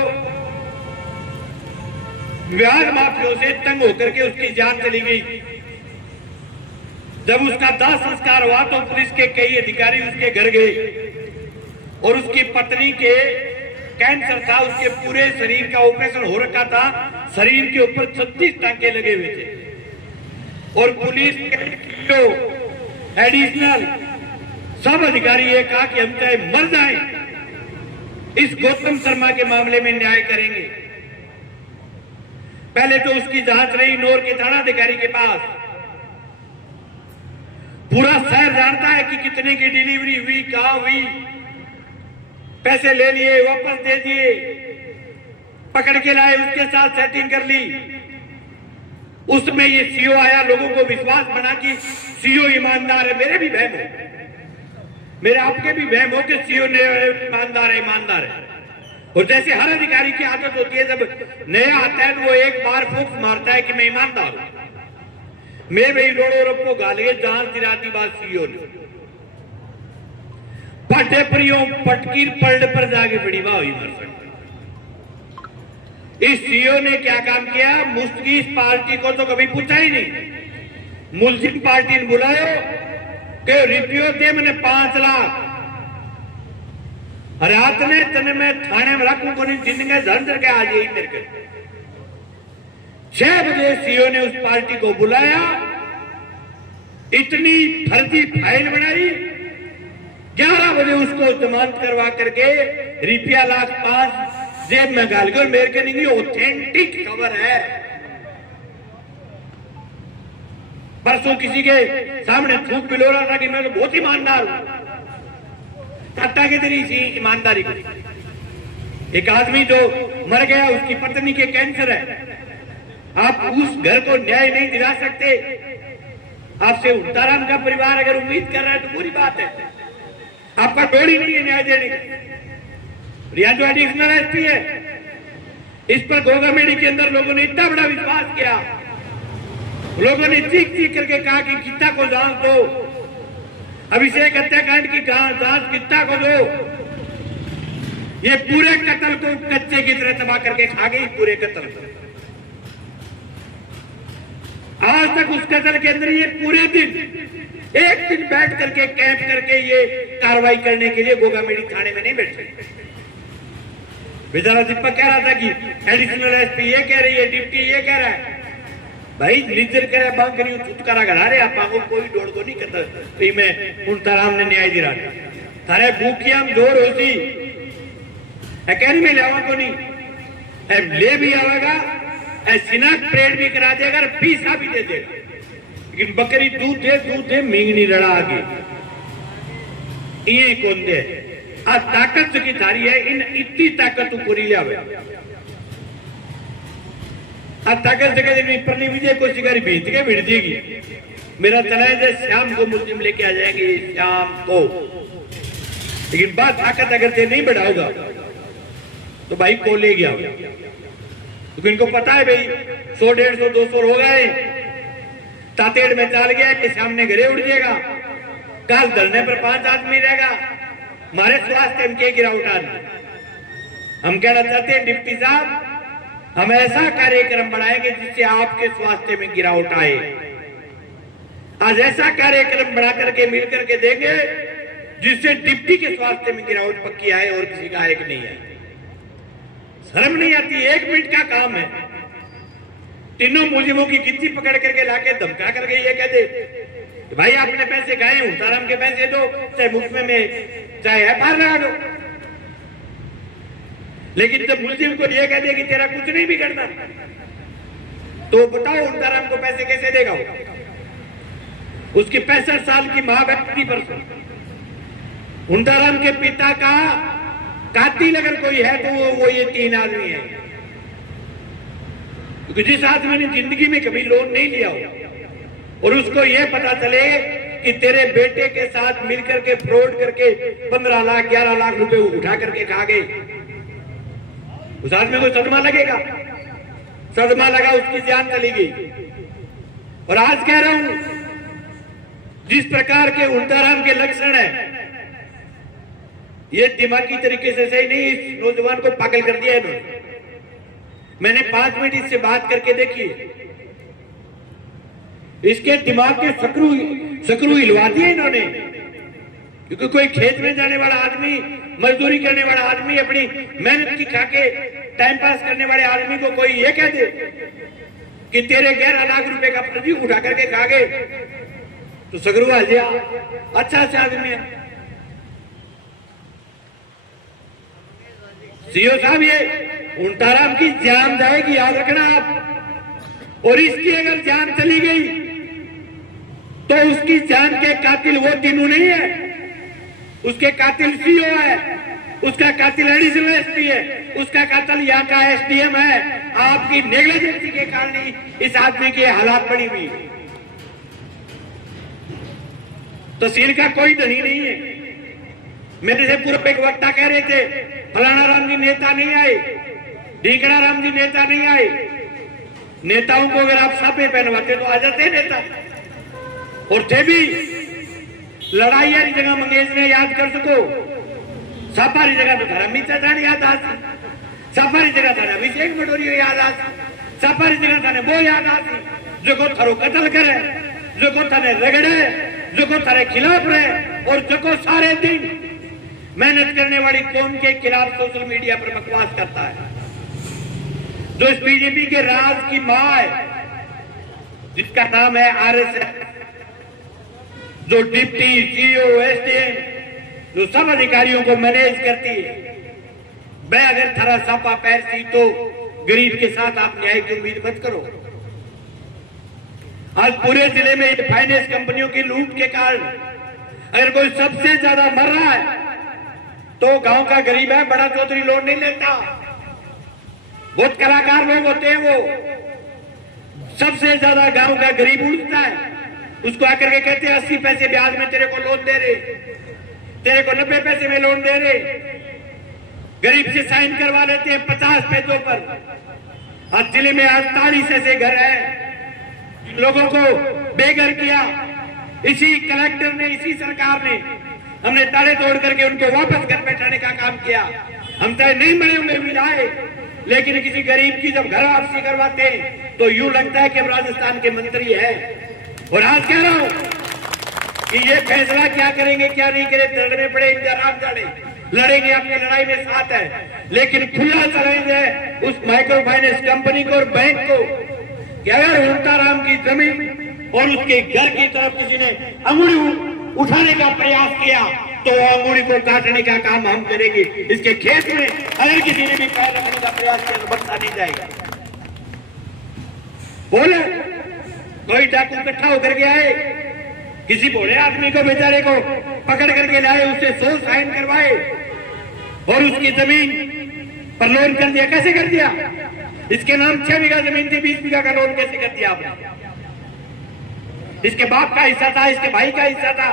विवाद माफियों से तंग होकर के उसकी जान चली गई। जब उसका दाह संस्कार हुआ तो पुलिस के कई अधिकारी उसके घर गए, और उसकी पत्नी के कैंसर था, उसके पूरे शरीर का ऑपरेशन हो रखा था, शरीर के ऊपर 36 टांके लगे हुए थे, और पुलिस के एडिशनल सब अधिकारी ये कहा कि हम चाहे मर जाएं, इस गौतम शर्मा के मामले में न्याय करेंगे। पहले तो उसकी जांच रही नौर के थाना अधिकारी के पास, पूरा शहर जानता है कि कितने की डिलीवरी हुई, कहां हुई, पैसे ले लिए, वापस दे दिए, पकड़ के लाए, उसके साथ सेटिंग कर ली। उसमें ये सीओ आया, लोगों को विश्वास बना कि सीओ ईमानदार है। मेरे भी बहम हो, मेरे आपके भी बहम हो कि सीओ ने ईमानदार है। और जैसे हर अधिकारी की आदत होती है, जब नया आता है तो वो एक बार फूक मारता है कि मैं ईमानदार हूं। मैं वही रोड़ो रखो गालिए जहां दिराती बात सीओ ने पटे परियों पटकीर पलड़ पर जाके बड़ी वाह हुई मर सकती। इस सीओ ने क्या काम किया? मुस्तकी इस पार्टी को तो कभी पूछा ही नहीं। मुल्जिम पार्टी ने बुलायो कि रुपयो दे मैंने 5 लाख, रात ने तने मैं थाने में रखूं को नहीं, जिंदगी झंझर के आ जाए मेरे को। 6 बजे सीओ ने उस पार्टी को बुलाया, इतनी फर्जी फाइल बनाई, 11 बजे उसको जमानत करवा करके रुपया 1,05,000 जेब में डाल के, और मेरे के नहीं ऑथेंटिक खबर है। परसों किसी के सामने थूक पिलो रहा था कि मैं तो बहुत ईमानदार हूं। कट्टा के तेरी सी ईमानदारी को। एक आदमी जो मर गया, उसकी पत्नी के कैंसर है, आप उस घर को न्याय नहीं दिला सकते। आपसे उल्टाराम का परिवार अगर उम्मीद कर रहा है तो बुरी बात है, आपका डोर ही नहीं है न्याय देने का। यहाँ जो एडिशनल एसपी है, इस पर गोगामेडी के अंदर लोगों ने इतना बड़ा विश्वास किया, लोगों ने चीख चीख करके कहा कि गीता को जांच दो, अभिषेक हत्याकांड की जांच गीता को दो। ये पूरे कत्ल को कच्चे की तरह तबाह करके खा गई, पूरे कत्ल। आज तक उस कत्ल के अंदर ये पूरे दिन एक दिन बैठ करके कैंप करके ये कार्रवाई करने के लिए गोगामेडी थाने में नहीं बैठ सकते। बेचारा दीपक कह रहा था कि एडिशनल एसपी ये कह रही है, डिप्टी ये कह रहा है। भाई निजर कह रहा बांग करी छुटकारा घड़ा रहे आप, कोई डोड़ तो नहीं करता। तो मैं उल्टाराम ने न्याय दिला थारे भूखिया जोर होती कहने में लिया को नहीं, ले भी आवेगा, सिनाक परेड भी करा देगा, पीसा भी दे देगा, लेकिन बकरी दूध दे मेंगनी लड़ा आगे ये कौन दे। आ ताकत की थारी है, इन इतनी ताकत पूरी लिया आ ताकत जगह परली विजय को शिकारी भेज के भिड़ देगी। मेरा चलाए दे शाम को मुस्लिम लेके आ जाएंगे, शाम को। लेकिन बात ताकत अगर से नहीं बढ़ाओगा तो भाई को ले गया, क्योंकि इनको पता है भाई 100, 150, 200 हो गए, तातेड़ में चाल गया कि सामने घरे उड़ जाएगा, काल धरने पर 5 आदमी रहेगा, हमारे स्वास्थ्य में क्या गिरावट आनी। हम कहना चाहते हैं डिप्टी साहब, हम ऐसा कार्यक्रम बनाएंगे जिससे आपके स्वास्थ्य में गिरावट आए। आज ऐसा कार्यक्रम बना करके मिल करके देंगे जिससे डिप्टी के स्वास्थ्य में गिरावट पक्की आए और किसी का एक नहीं है। शर्म नहीं आती? 1 मिनट का काम है, तीनों मुलजिमों की गिट्टी पकड़ करके लाके धमका करके ये कह दे कि भाई आपने पैसे खाए, उल्टाराम के पैसे दो, चाहे मुफ्त में चाहे एफआईआर लगा दो। लेकिन जब मुलजिम को ये कह दे कि तेरा कुछ नहीं बिगड़ना, तो बताओ उल्टाराम को पैसे कैसे देगा वो? उसकी 65 साल की मां व्यक्ति पर उल्टाराम के पिता का कातिल अगर कोई है तो वो ये 3 आदमी है। क्योंकि जिस आदमी ने जिंदगी में कभी लोन नहीं लिया हो और उसको ये पता चले कि तेरे बेटे के साथ मिलकर के फ्रॉड करके 15 लाख 11 लाख रुपए उठा करके खा गए, उस आदमी को सदमा लगेगा। सदमा लगा, उसकी जान चली गई। और आज कह रहा हूं, जिस प्रकार के उल्टाराम के लक्षण है, ये दिमागी तरीके से सही नहीं, इस नौजवान को पागल कर दिया इन्होंने। मैंने 5 मिनट इससे बात करके देखी, इसके दिमाग के सकरू हिलवा दिए इन्होंने। क्योंकि कोई खेत में जाने वाला आदमी, मजदूरी करने वाला आदमी, अपनी मेहनत की खा के टाइम पास करने वाले आदमी को कोई ये कह दे कि तेरे 11 लाख रुपए का प्रदीप उठा करके खा गए, तो सकरू हाल दिया। अच्छा से आदमी है। सीओ साहब, ये उल्टाराम की जान जाएगी, याद रखना आप। और इसकी अगर जान चली गई तो उसकी जान के कातिल वो तीनों नहीं है, उसके कातिल सीओ है, उसका कातिल एडिशनल एसपी है, उसका कातिल यहाँ का एसडीएम है। आपकी नेग्लिजेंसी के कारण ही इस आदमी के हालात बनी हुई। तहसील का कोई धनी नहीं है। मेरे से पूर्व एक वक्ता कह रहे थे, फलाना राम जी नेता नहीं आए, ढीकड़ा राम जी नेता नहीं आए। नेताओं को अगर आप साफे पहनवाते तो आ जाते नेता। और थे भी लड़ाई वाली जगह मंगेश ने याद कर सको, साफारी जगह तो थारा मीचा जाने याद आ, साफारी जगह थारा अभिषेक मटोरियो याद आ, साफारी जगह थाने वो याद आ जो को थारो कत्ल करे, जो को थाने रगड़े, जो को थारे खिलाफ रहे, और जो को सारे दिन मेहनत करने वाली कौम के खिलाफ सोशल मीडिया पर बकवास करता है। जो इस बीजेपी के राज की मां है, जिसका नाम है आरएसएस, जो डिप्टी सीओ एसडीएम, जो सब अधिकारियों को मैनेज करती है। मैं अगर थारा सापा पैर सी तो गरीब के साथ आप न्याय की उम्मीद मत करो। आज पूरे जिले में फाइनेंस कंपनियों की लूट के कारण अगर कोई सबसे ज्यादा मर रहा है तो गांव का गरीब है। बड़ा चौधरी लोन नहीं लेता, बहुत कलाकार लोग होते हैं, वो सबसे ज्यादा गांव का गरीब उड़ता है। उसको आकर के कहते हैं 80 पैसे ब्याज में तेरे को लोन दे रहे, तेरे को 90 पैसे में लोन दे रहे। गरीब से साइन करवा लेते हैं 50 पैसों पर। आज जिले में 48 ऐसे घर है लोगों को बेघर किया इसी कलेक्टर ने, इसी सरकार ने। हमने ताले तोड़ करके उनको वापस घर बैठाने का काम किया। हम चाहे नहीं बने होंगे विधायक, लेकिन किसी गरीब की जब घर वापसी करवाते हैं तो यूं लगता है कि हम राजस्थान के मंत्री हैं। और आज कह रहा हूं कि ये फैसला क्या करेंगे क्या नहीं करें, लड़ने पड़े इंतजाम जाने, लड़ेंगे, अपनी लड़ाई में साथ है। लेकिन खुला चैलेंज है उस माइक्रो फाइनेंस कंपनी को और बैंक को कि अगर उल्टाराम की जमीन और उसके घर की तरफ किसी ने अंगुली उठाने का प्रयास किया तो अंगुली को काटने का काम हम करेंगे। इसके खेत में अगर किसी ने भी पैर रखने का प्रयास किया तो बख्शा नहीं जाएगा। बोले कोई डाकू इकट्ठा होकर के आए, किसी भोले आदमी को बेचारे को पकड़ करके लाए, उससे 100 साइन करवाए और उसकी जमीन पर लोन कर दिया। कैसे कर दिया? इसके नाम 6 बीघा जमीन थी, 20 बीघा का लोन कैसे कर दिया आपने? इसके बाप का हिस्सा था, इसके भाई का हिस्सा था,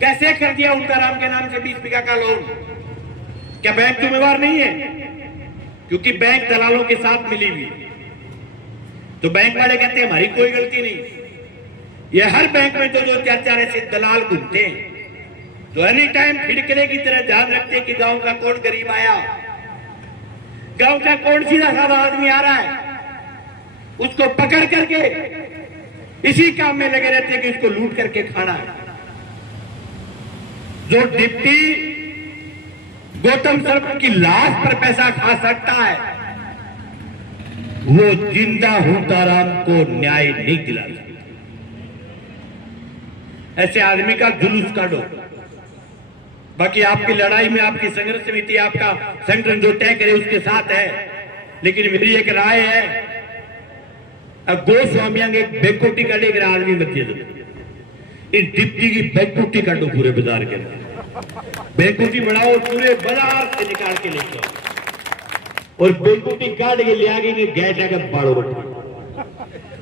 कैसे कर दिया उल्टाराम के नाम से 20 बीघा का लोन? क्या बैंक जिम्मेवार नहीं है? क्योंकि बैंक दलालों के साथ मिली हुई। तो बैंक वाले कहते हैं हमारी कोई गलती नहीं। ये हर बैंक में तो 2-4 ऐसे दलाल घूमते हैं जो एनी टाइम फिड़कले की तरह ध्यान रखते हैं कि गांव का कौन गरीब आया, गांव का कौन सीधा साधा आदमी आ रहा है, उसको पकड़ करके इसी काम में लगे रहते हैं कि उसको लूट करके खाना है। जो डिप्टी गौतम सर्प की लाश पर पैसा खा सकता है वो जिंदा उल्टाराम को न्याय नहीं दिला सकता। ऐसे आदमी का जुलूस काटो। बाकी आपकी लड़ाई में आपकी संघर्ष समिति, आपका संगठन जो तय करे उसके साथ है। लेकिन मेरी एक राय है, अब गोस्वामियां के बैकुटी काटे आदमी मत इस डिप्टी की बैकुटी काटो पूरे बाजार के अंदर। बेवकूफी बढ़ाओ, पूरे बाजार से निकाल के लेके आओ और बेवकूफी काट के ले आगे गैट आकर बाड़ो बैठा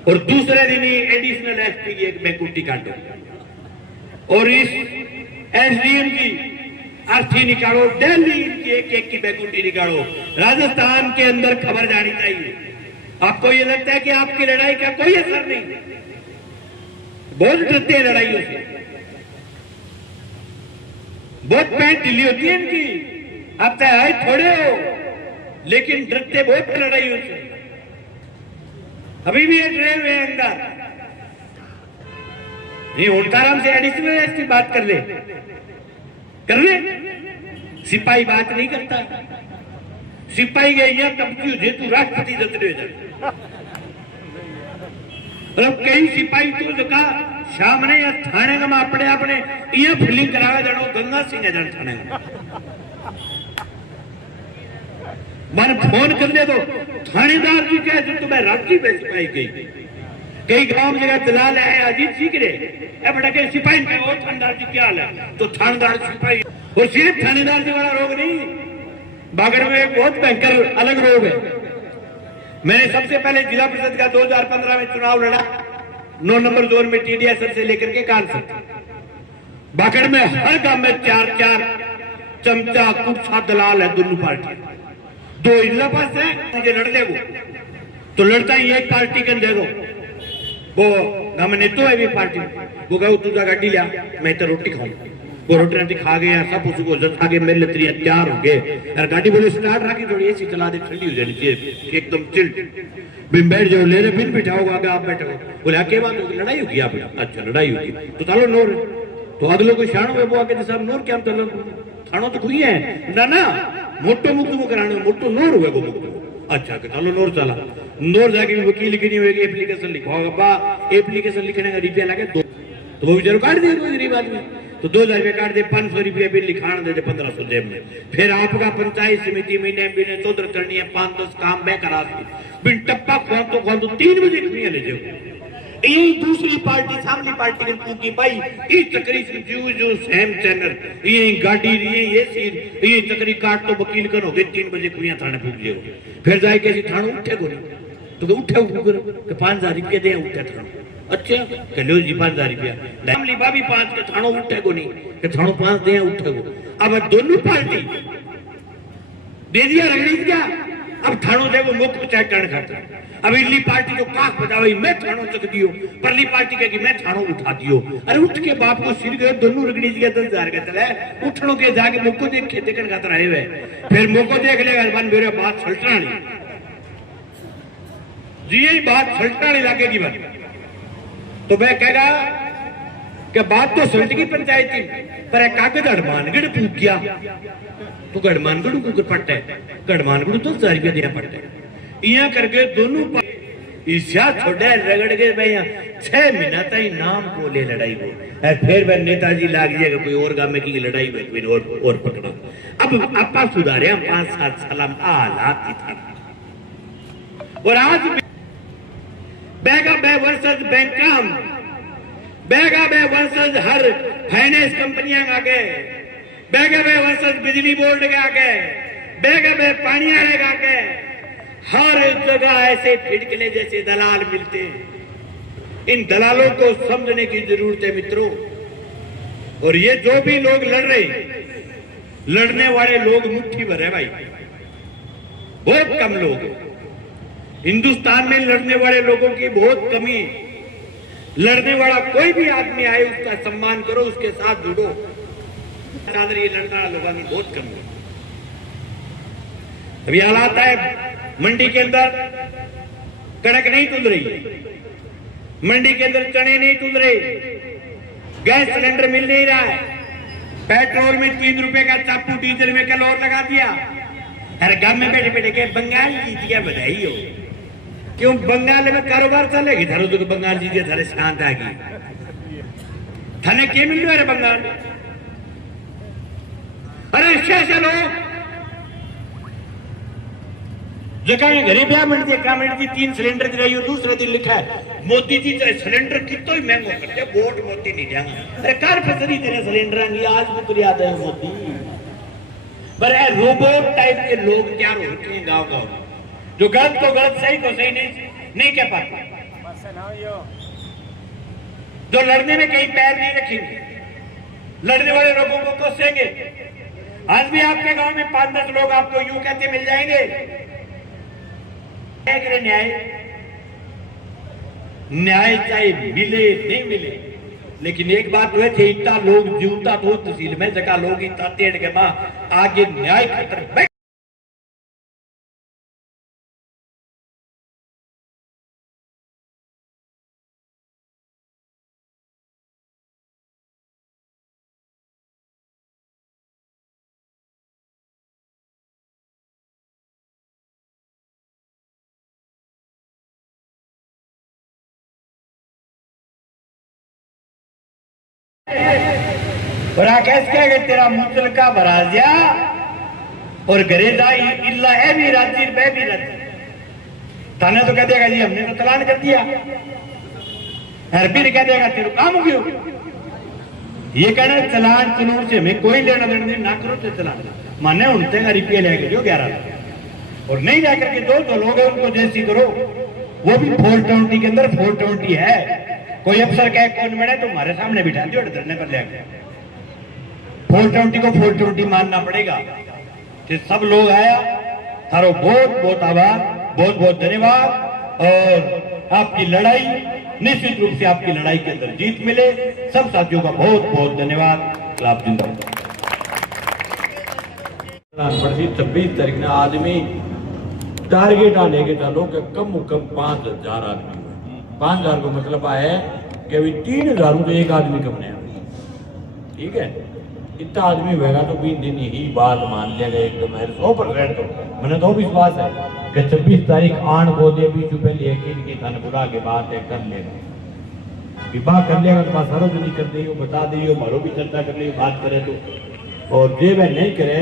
और दूसरे दिन ही एडिशनल एसपी की एक बेवकूफी काट और इस एसडीएम की अर्थी निकालो, दिल्ली की एक की बेवकूफी निकालो। राजस्थान के अंदर खबर जानी चाहिए। आपको ये लगता है कि आपकी लड़ाई का कोई असर नहीं, बहुत डरते हैं लड़ाइयों से, बहुत पैंट ढीली होती है इनकी, आप तय थोड़े हो लेकिन डरते बहुत है लड़ाइयों से। अभी भी ये डरे हुए हैं अंदर। ये उल्टाराम से एडिशनल एसपी बात कर ले, सिपाही बात नहीं करता। सिपाही गई है तब क्यों जे तू राष्ट्रपति जतरे कई सिपाही तो जका सामने या थाने का अपने अपने ये फीलिंग करावे जानो गंगा सिंह जन थाने मन फोन कर दे तो थानेदार जी कहे तो मैं रांची में सिपाही गई, कई गांव जगह दलाल है अजीत सीख रहे बड़ा के सिपाही में और थानेदार जी क्या हाल है, तो थानेदार सिपाही और सिर्फ थानेदार जी वाला रोग नहीं, बागड़ में एक बहुत भयंकर अलग रोग है। मैंने सबसे पहले जिला परिषद का 2015 में चुनाव लड़ा, 9 नंबर जोन में टीडीएस से लेकर के कांसर। बागड़ में हर गांव में 4-4 चमचा कुत्सा दलाल है, दोनों पार्टी, 2 जिला पास है। मुझे लड़ दे तो लड़ता ही एक पार्टी के देखो वो गांव में नेतो है भी पार्टी, वो कहो तू जा गाड़ी लिया मैं तो रोटी खाऊं, वो रोटी खा गया सब उसको जब खा के मेरे लिए तैयार हो गए और गाड़ी बोले स्टार्ट रखी थोड़ी ऐसी चला दे ठंडी हो जानी चाहिए एकदम चिल्ड बिन बैठ जाओ ले बिन बिठाओगे आगे आप बैठो बोले क्या बात होगी लड़ाई होगी आप अच्छा लड़ाई होगी तो चलो नोर तो अगले को शाणो में वो आके साहब नोर क्या चलो थानो तो खुई है ना मोटो मुक्त में कराने मोटो नोर हुए वो मुक्त अच्छा चलो नोर चला नोर जाके वकील लिखनी होगी एप्लीकेशन लिखवाओगा एप्लीकेशन लिखने का रुपया लगे तो वो बेचारो काट दिया गरीब आदमी तो 2000 रुपये काट दे 500 रुपये बिल लिखाण दे 1500 जेब में फिर आपका पंचायत समिति महीने बिने चौधर करनी है 5-10 काम मैं करा बिन टप्पा खोल तो 3 बजे खुनिया ले जाओ यही दूसरी पार्टी सामने पार्टी के की भाई ये चक्री जो सेम चैनल ये गाड़ी ये सीट ये चक्री काट तो वकील कर हो गए 3 बजे खुनिया थाने पहुंच जाओ फिर जाए के थाने उठे को तो उठे 5000 रुपये दे उठे थाने अच्छा कलो जी 5000 रुपया नाम लिबा भी 5 के थानो उठे को नहीं के थानो 5 दे उठे को अब दोनों पार्टी दे दिया रगड़ी दिया अब थानो देखो मुख चेक करने खाता अब इल्ली पार्टी जो काक बजावे मैं थानो चक दियो परली पार्टी के कि मैं थानो उठा दियो अरे उठ के बाप को सिर गए दोनों रगड़ी दिया 10000 के चले उठनो के जाके मुख को देख खेते कर खातर आए हुए फिर मुख को देख लेगा बन मेरे बात छलटना नहीं जी यही बात छलटना नहीं लगेगी बन तो मैं कहेगा कि बात तो सल्ट की पंचायत की पर कागज हनुमानगढ़ पूछ गया तो हनुमानगढ़ को पट्टा है हनुमानगढ़ तो 1000 रुपया दिया पट्टा इया करके दोनों ईशा छोड़ा रगड़ के भाई 6 महीना तक नाम को ले लड़ाई हो फिर वह नेताजी लाग जाएगा कोई और गांव में की लड़ाई में कोई और पकड़ा अब आपा सुधारे 5-7 साल हालात की था और आज बैगा बे वर्सेस बैंकम बैगा बे वर्सेस हर फाइनेंस कंपनियां आगे बैगा बे वर्सेस बिजली बोर्ड के आगे बैगा बे पानी वाले के आगे हर जगह ऐसे फिटकले जैसे दलाल मिलते हैं इन दलालों को समझने की जरूरत है मित्रों और ये जो भी लोग लड़ रहे लड़ने वाले लोग मुट्ठी भर है भाई बहुत कम लोग हिंदुस्तान में लड़ने वाले लोगों की बहुत कमी लड़ने वाला कोई भी आदमी आए उसका सम्मान करो उसके साथ जुड़ो ये लड़ने वाला लोगों की बहुत कमी अभी हालात है मंडी के अंदर कणक नहीं तुल रही मंडी के अंदर चने नहीं तुल रहे गैस सिलेंडर मिल नहीं रहा है पेट्रोल में 3 रुपए का चापू डीजल में कल और लगा दिया अरे गांव में बैठे बैठे के बंगाल जीत गया बधाई हो क्यों बंगाल में कारोबार चलेगी थारो तो बंगाल जीत गया थारे शांत आ गई थाने क्या मिल रहा है बंगाल अरे चलो जगह गरीब मिनट की मिनट की 3 सिलेंडर की रही दूसरे दिन लिखा है मोदी जी चाहे सिलेंडर कितो ही महंगो करते वोट मोदी नहीं देंगे। अरे कार फसरी तेरे सिलेंडर की आज भी तुरी आता है मोदी। पर रोबोट टाइप के लोग तैयार हो रखे हैं गांव गांव, जो गलत को गलत, सही को सही नहीं कह पाते, जो लड़ने में कहीं पैर नहीं रखेंगे, लड़ने वाले लोगों को कोसेंगे। आज भी आपके गांव में 5-10 लोग आपको यूं कहते मिल जाएंगे न्याय चाहे मिले नहीं मिले, लेकिन एक बात हुए थे इतना लोग जीवता तो तहसील में जगह लोग इतना तेड़ के मां आगे न्याय खतर और कैसे क्या गए तेरा मुचल का भराजिया और घरे जाई इल्ला है भी राजी बह भी राजी। थाने तो कह देगा जी हमने तो तलान कर दिया, फिर कह देगा तेरे काम क्यों। ये कहना चलान चलून से हमें कोई लेना देना नहीं, ना करो तो चलान माने उनसे का रिपीए लेकर जो 11 लाख और नहीं लेकर के जो लोग है उनको जैसी करो। वो भी 420 के अंदर 420 है। कोई अफसर कहे कौन बने तो हमारे सामने बिठा दियो धरने पर लेकर 420 को 420 मानना पड़ेगा। कि सब लोग आया थारो बहुत बहुत आभार, बहुत बहुत धन्यवाद। और आपकी लड़ाई निश्चित रूप से आपकी लड़ाई के अंदर जीत मिले। सब साथियों का बहुत बहुत धन्यवाद। आप जिंदाबाद। 26 तारीख ने आदमी टारगेट आने के चालो कि कम 5000 आदमी, 5000 को मतलब है कि अभी 3000 तो एक आदमी कम नहीं। ठीक है, इतना आदमी होगा तो 20 दिन ही बात मान लिया गया एकदम 100%। तो मैंने तो विश्वास है कि 26 तारीख आन को दे बीच पहले यकीन की थाने बुला के बात है कर लेगा, विवाह कर लेगा तो बात सारों नहीं कर दी बता दी मारो भी चर्चा कर ली बात करे तो। और जे वह नहीं करे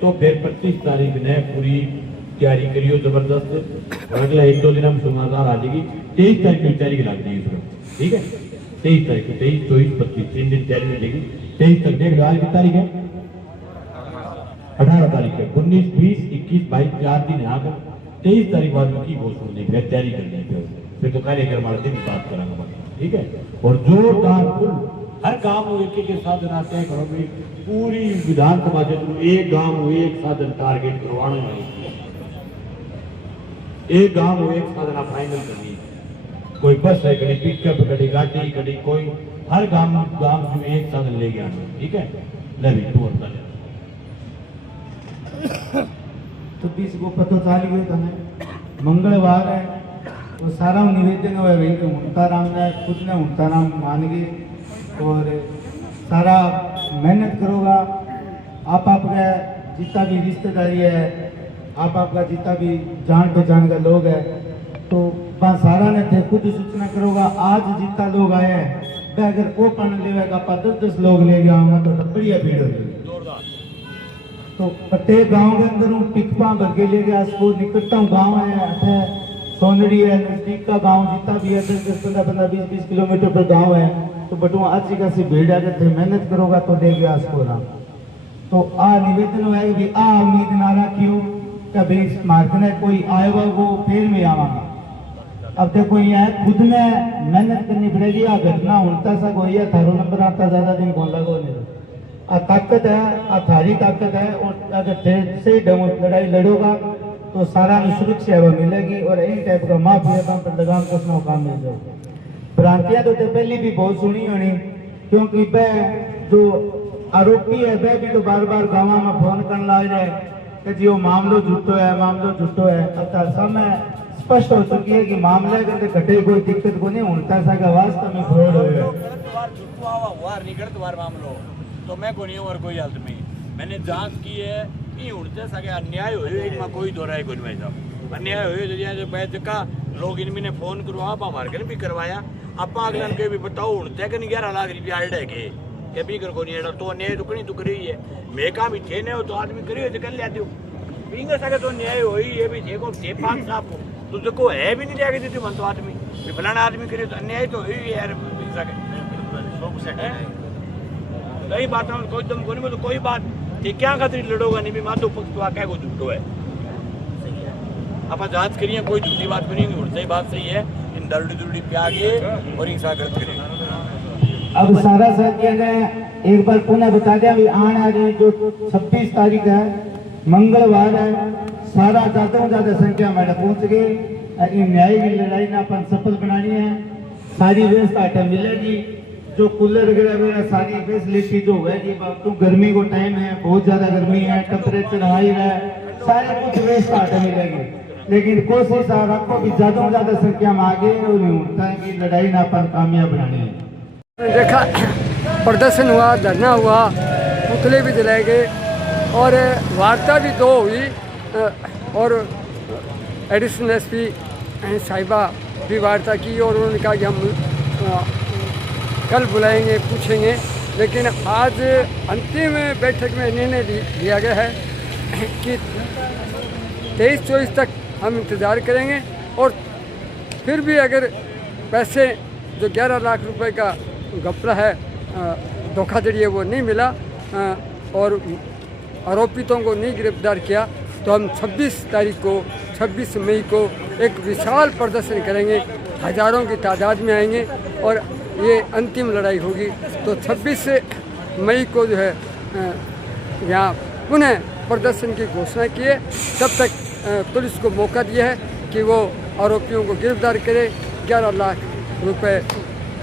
तो फिर 25 तारीख ने पूरी तैयारी करियो जबरदस्त। और अगला 1-2 दिन हम समाचार आ जाएगी। 23 तारीख की तैयारी लग जाएगी इसमें। ठीक है, 23 तारीख को 23, 24, 25 3 दिन तैयारी मिलेगी। 23 तक देख लो आज की तारीख है 18 तारीख है 19, 20, 21, 22 4 दिन यहाँ पर 23 तारीख बाद में की घोषणा नहीं फिर तैयारी करनी फिर तो कार्यक्रम से भी बात करांगा। ठीक है, और जोरदार फुल हर गांव में एक एक साधन आते हैं। करो पूरी विधानसभा से एक गांव में एक साधन टारगेट करवाना है, एक गांव में एक साधन फाइनल करनी है। कोई बस है कभी पिकअप कभी गाड़ी कभी कोई हर गांव में एक साधन ले गया। ठीक है, नहीं तो होता है। तो 20 को पता चल गया तमें मंगलवार है वो सारा निवेदन हुआ भाई तो उनताराम ने खुद ने उनताराम मान गए और सारा मेहनत करोगा। आप आपका जितना भी रिश्तेदारी है आप आपका जितना भी जान पहचान का लोग है तो वहाँ सारा ने थे खुद सूचना करोगा। आज जितना लोग आए हैं वह अगर वो पढ़ लेगा 10-10 लोग ले गया होगा तो बढ़िया भीड़ हो जाएगी। तो प्रत्येक गांव के अंदर पिकपा भर के ले गया इसको निकटतम गांव है सोनड़ी है नजदीक का गांव जितना भी है 10-10, 15-15, 20-20 किलोमीटर पर गांव है तो बटुआ अच्छी खासी भीड़ अगर थे मेहनत करोगा तो ले गया इसको ना। तो आ निवेदन हुआ है भी आ उम्मीद ना रखियो कभी मार्कने कोई आएगा वो फेल में आवागा। अब देखो यहाँ खुद में मेहनत करनी पड़ेगी। आ घटना उल्टा सा कोई है थारो नंबर आता ज्यादा दिन कौन लगो नहीं। आ ताकत है आ थारी ताकत है और अगर सही ढंग लड़ाई लड़ोगा तो सारा सुरक्षा मिलेगी और इन टाइप का माफिया काम पर लगाम कसना काम मिल जाएगा। भ्रांतियां तो पहले भी बहुत सुनी होनी क्योंकि वह जो आरोपी है वह भी तो बार बार गाँव में फोन करने लग जाए कि जी वो मामलो झूठो है मामलो झूठो है। अब समय स्पष्ट हो चुकी है कि मामले के अंदर घटे कोई दिक्कत को नहीं उल्टा सा का वास्तव में फ्रॉड मामलो तो मैं को नहीं और कोई हालत में मैंने जांच की है कि उड़ते सके अन्याय हो एक में कोई दोहराए कोई भाई साहब अन्याय हो बैठ का लोग इनमें फोन करो आप हमारे घर भी करवाया आप अगले के भी बताओ उड़ते कि 11 लाख रुपया अड़े के भी कर को नहीं तो अन्याय तो कहीं तो करी है मैं काम भी थे नहीं हो तो आदमी करिए तो कर लिया पिंगे सके तो न्याय होई ये भी देखो जे पांच साहब को तो देखो है भी नहीं जाके देती मन तो आदमी ये फलाना आदमी करे तो अन्याय तो हुई यार पिंग सके 100% है सही बात है कोई दम कोनी में तो कोई बात ये क्या खातिर लड़ोगा नहीं भी मातो पक्ष तो क्या को झूठो है अपन जांच करिए कोई झूठी बात करेंगे और सही बात सही है इन दरड़ी दुरड़ी पे आगे और हिंसा गलत करें। अब सारा साथियों ने एक बार पुनः बता दिया भी आने वाली जो 26 तारीख है मंगलवार है सारा ज्यादा से ज्यादा संख्या में पहुंच गए न्याय की लड़ाई ना अपन सफल बनानी है सारी व्यवस्था हटा मिलेगी जो कूलर वगैरह सारी फैसिलिटी जो होगी तो गर्मी को टाइम है बहुत ज्यादा गर्मी है टेम्परेचर हाई है सारी कुछ व्यवस्था हटा मिलेगी लेकिन कोशिश रखो कि ज्यादा से ज्यादा संख्या में आगे और यूनता की लड़ाई ना अपन कामयाब बनानी है। देखा प्रदर्शन हुआ धरना हुआ पुतले भी जलाए गए और वार्ता भी 2 हुई और एडिशनल एसपी साहिबा भी वार्ता की और उन्होंने कहा कि हम कल बुलाएंगे पूछेंगे लेकिन आज अंतिम बैठक में निर्णय लिया गया है कि 23-24 तक हम इंतज़ार करेंगे और फिर भी अगर पैसे जो 11 लाख रुपए का घपला है धोखाधड़ी है वो नहीं मिला और आरोपितों को नहीं गिरफ्तार किया तो हम 26 मई को एक विशाल प्रदर्शन करेंगे हज़ारों की तादाद में आएंगे और ये अंतिम लड़ाई होगी। तो 26 मई को जो है यहाँ पुनः प्रदर्शन की घोषणा की है तब तक पुलिस को मौका दिया है कि वो आरोपियों को गिरफ्तार करे 11 लाख रुपए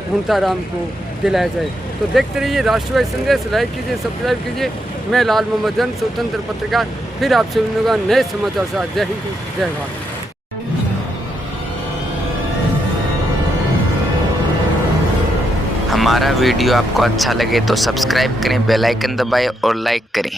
मुंताराम को दिलाया जाए। तो देखते रहिए राष्ट्रवादी संदेश, लाइक कीजिए, सब्सक्राइब कीजिए। मैं लाल मोहम्मद जन स्वतंत्र पत्रकार फिर आपसे मिलूंगा नए समाचार साथ। जय हिंद, जय भारत। हमारा वीडियो आपको अच्छा लगे तो सब्सक्राइब करें, बेल आइकन दबाएं और लाइक करें।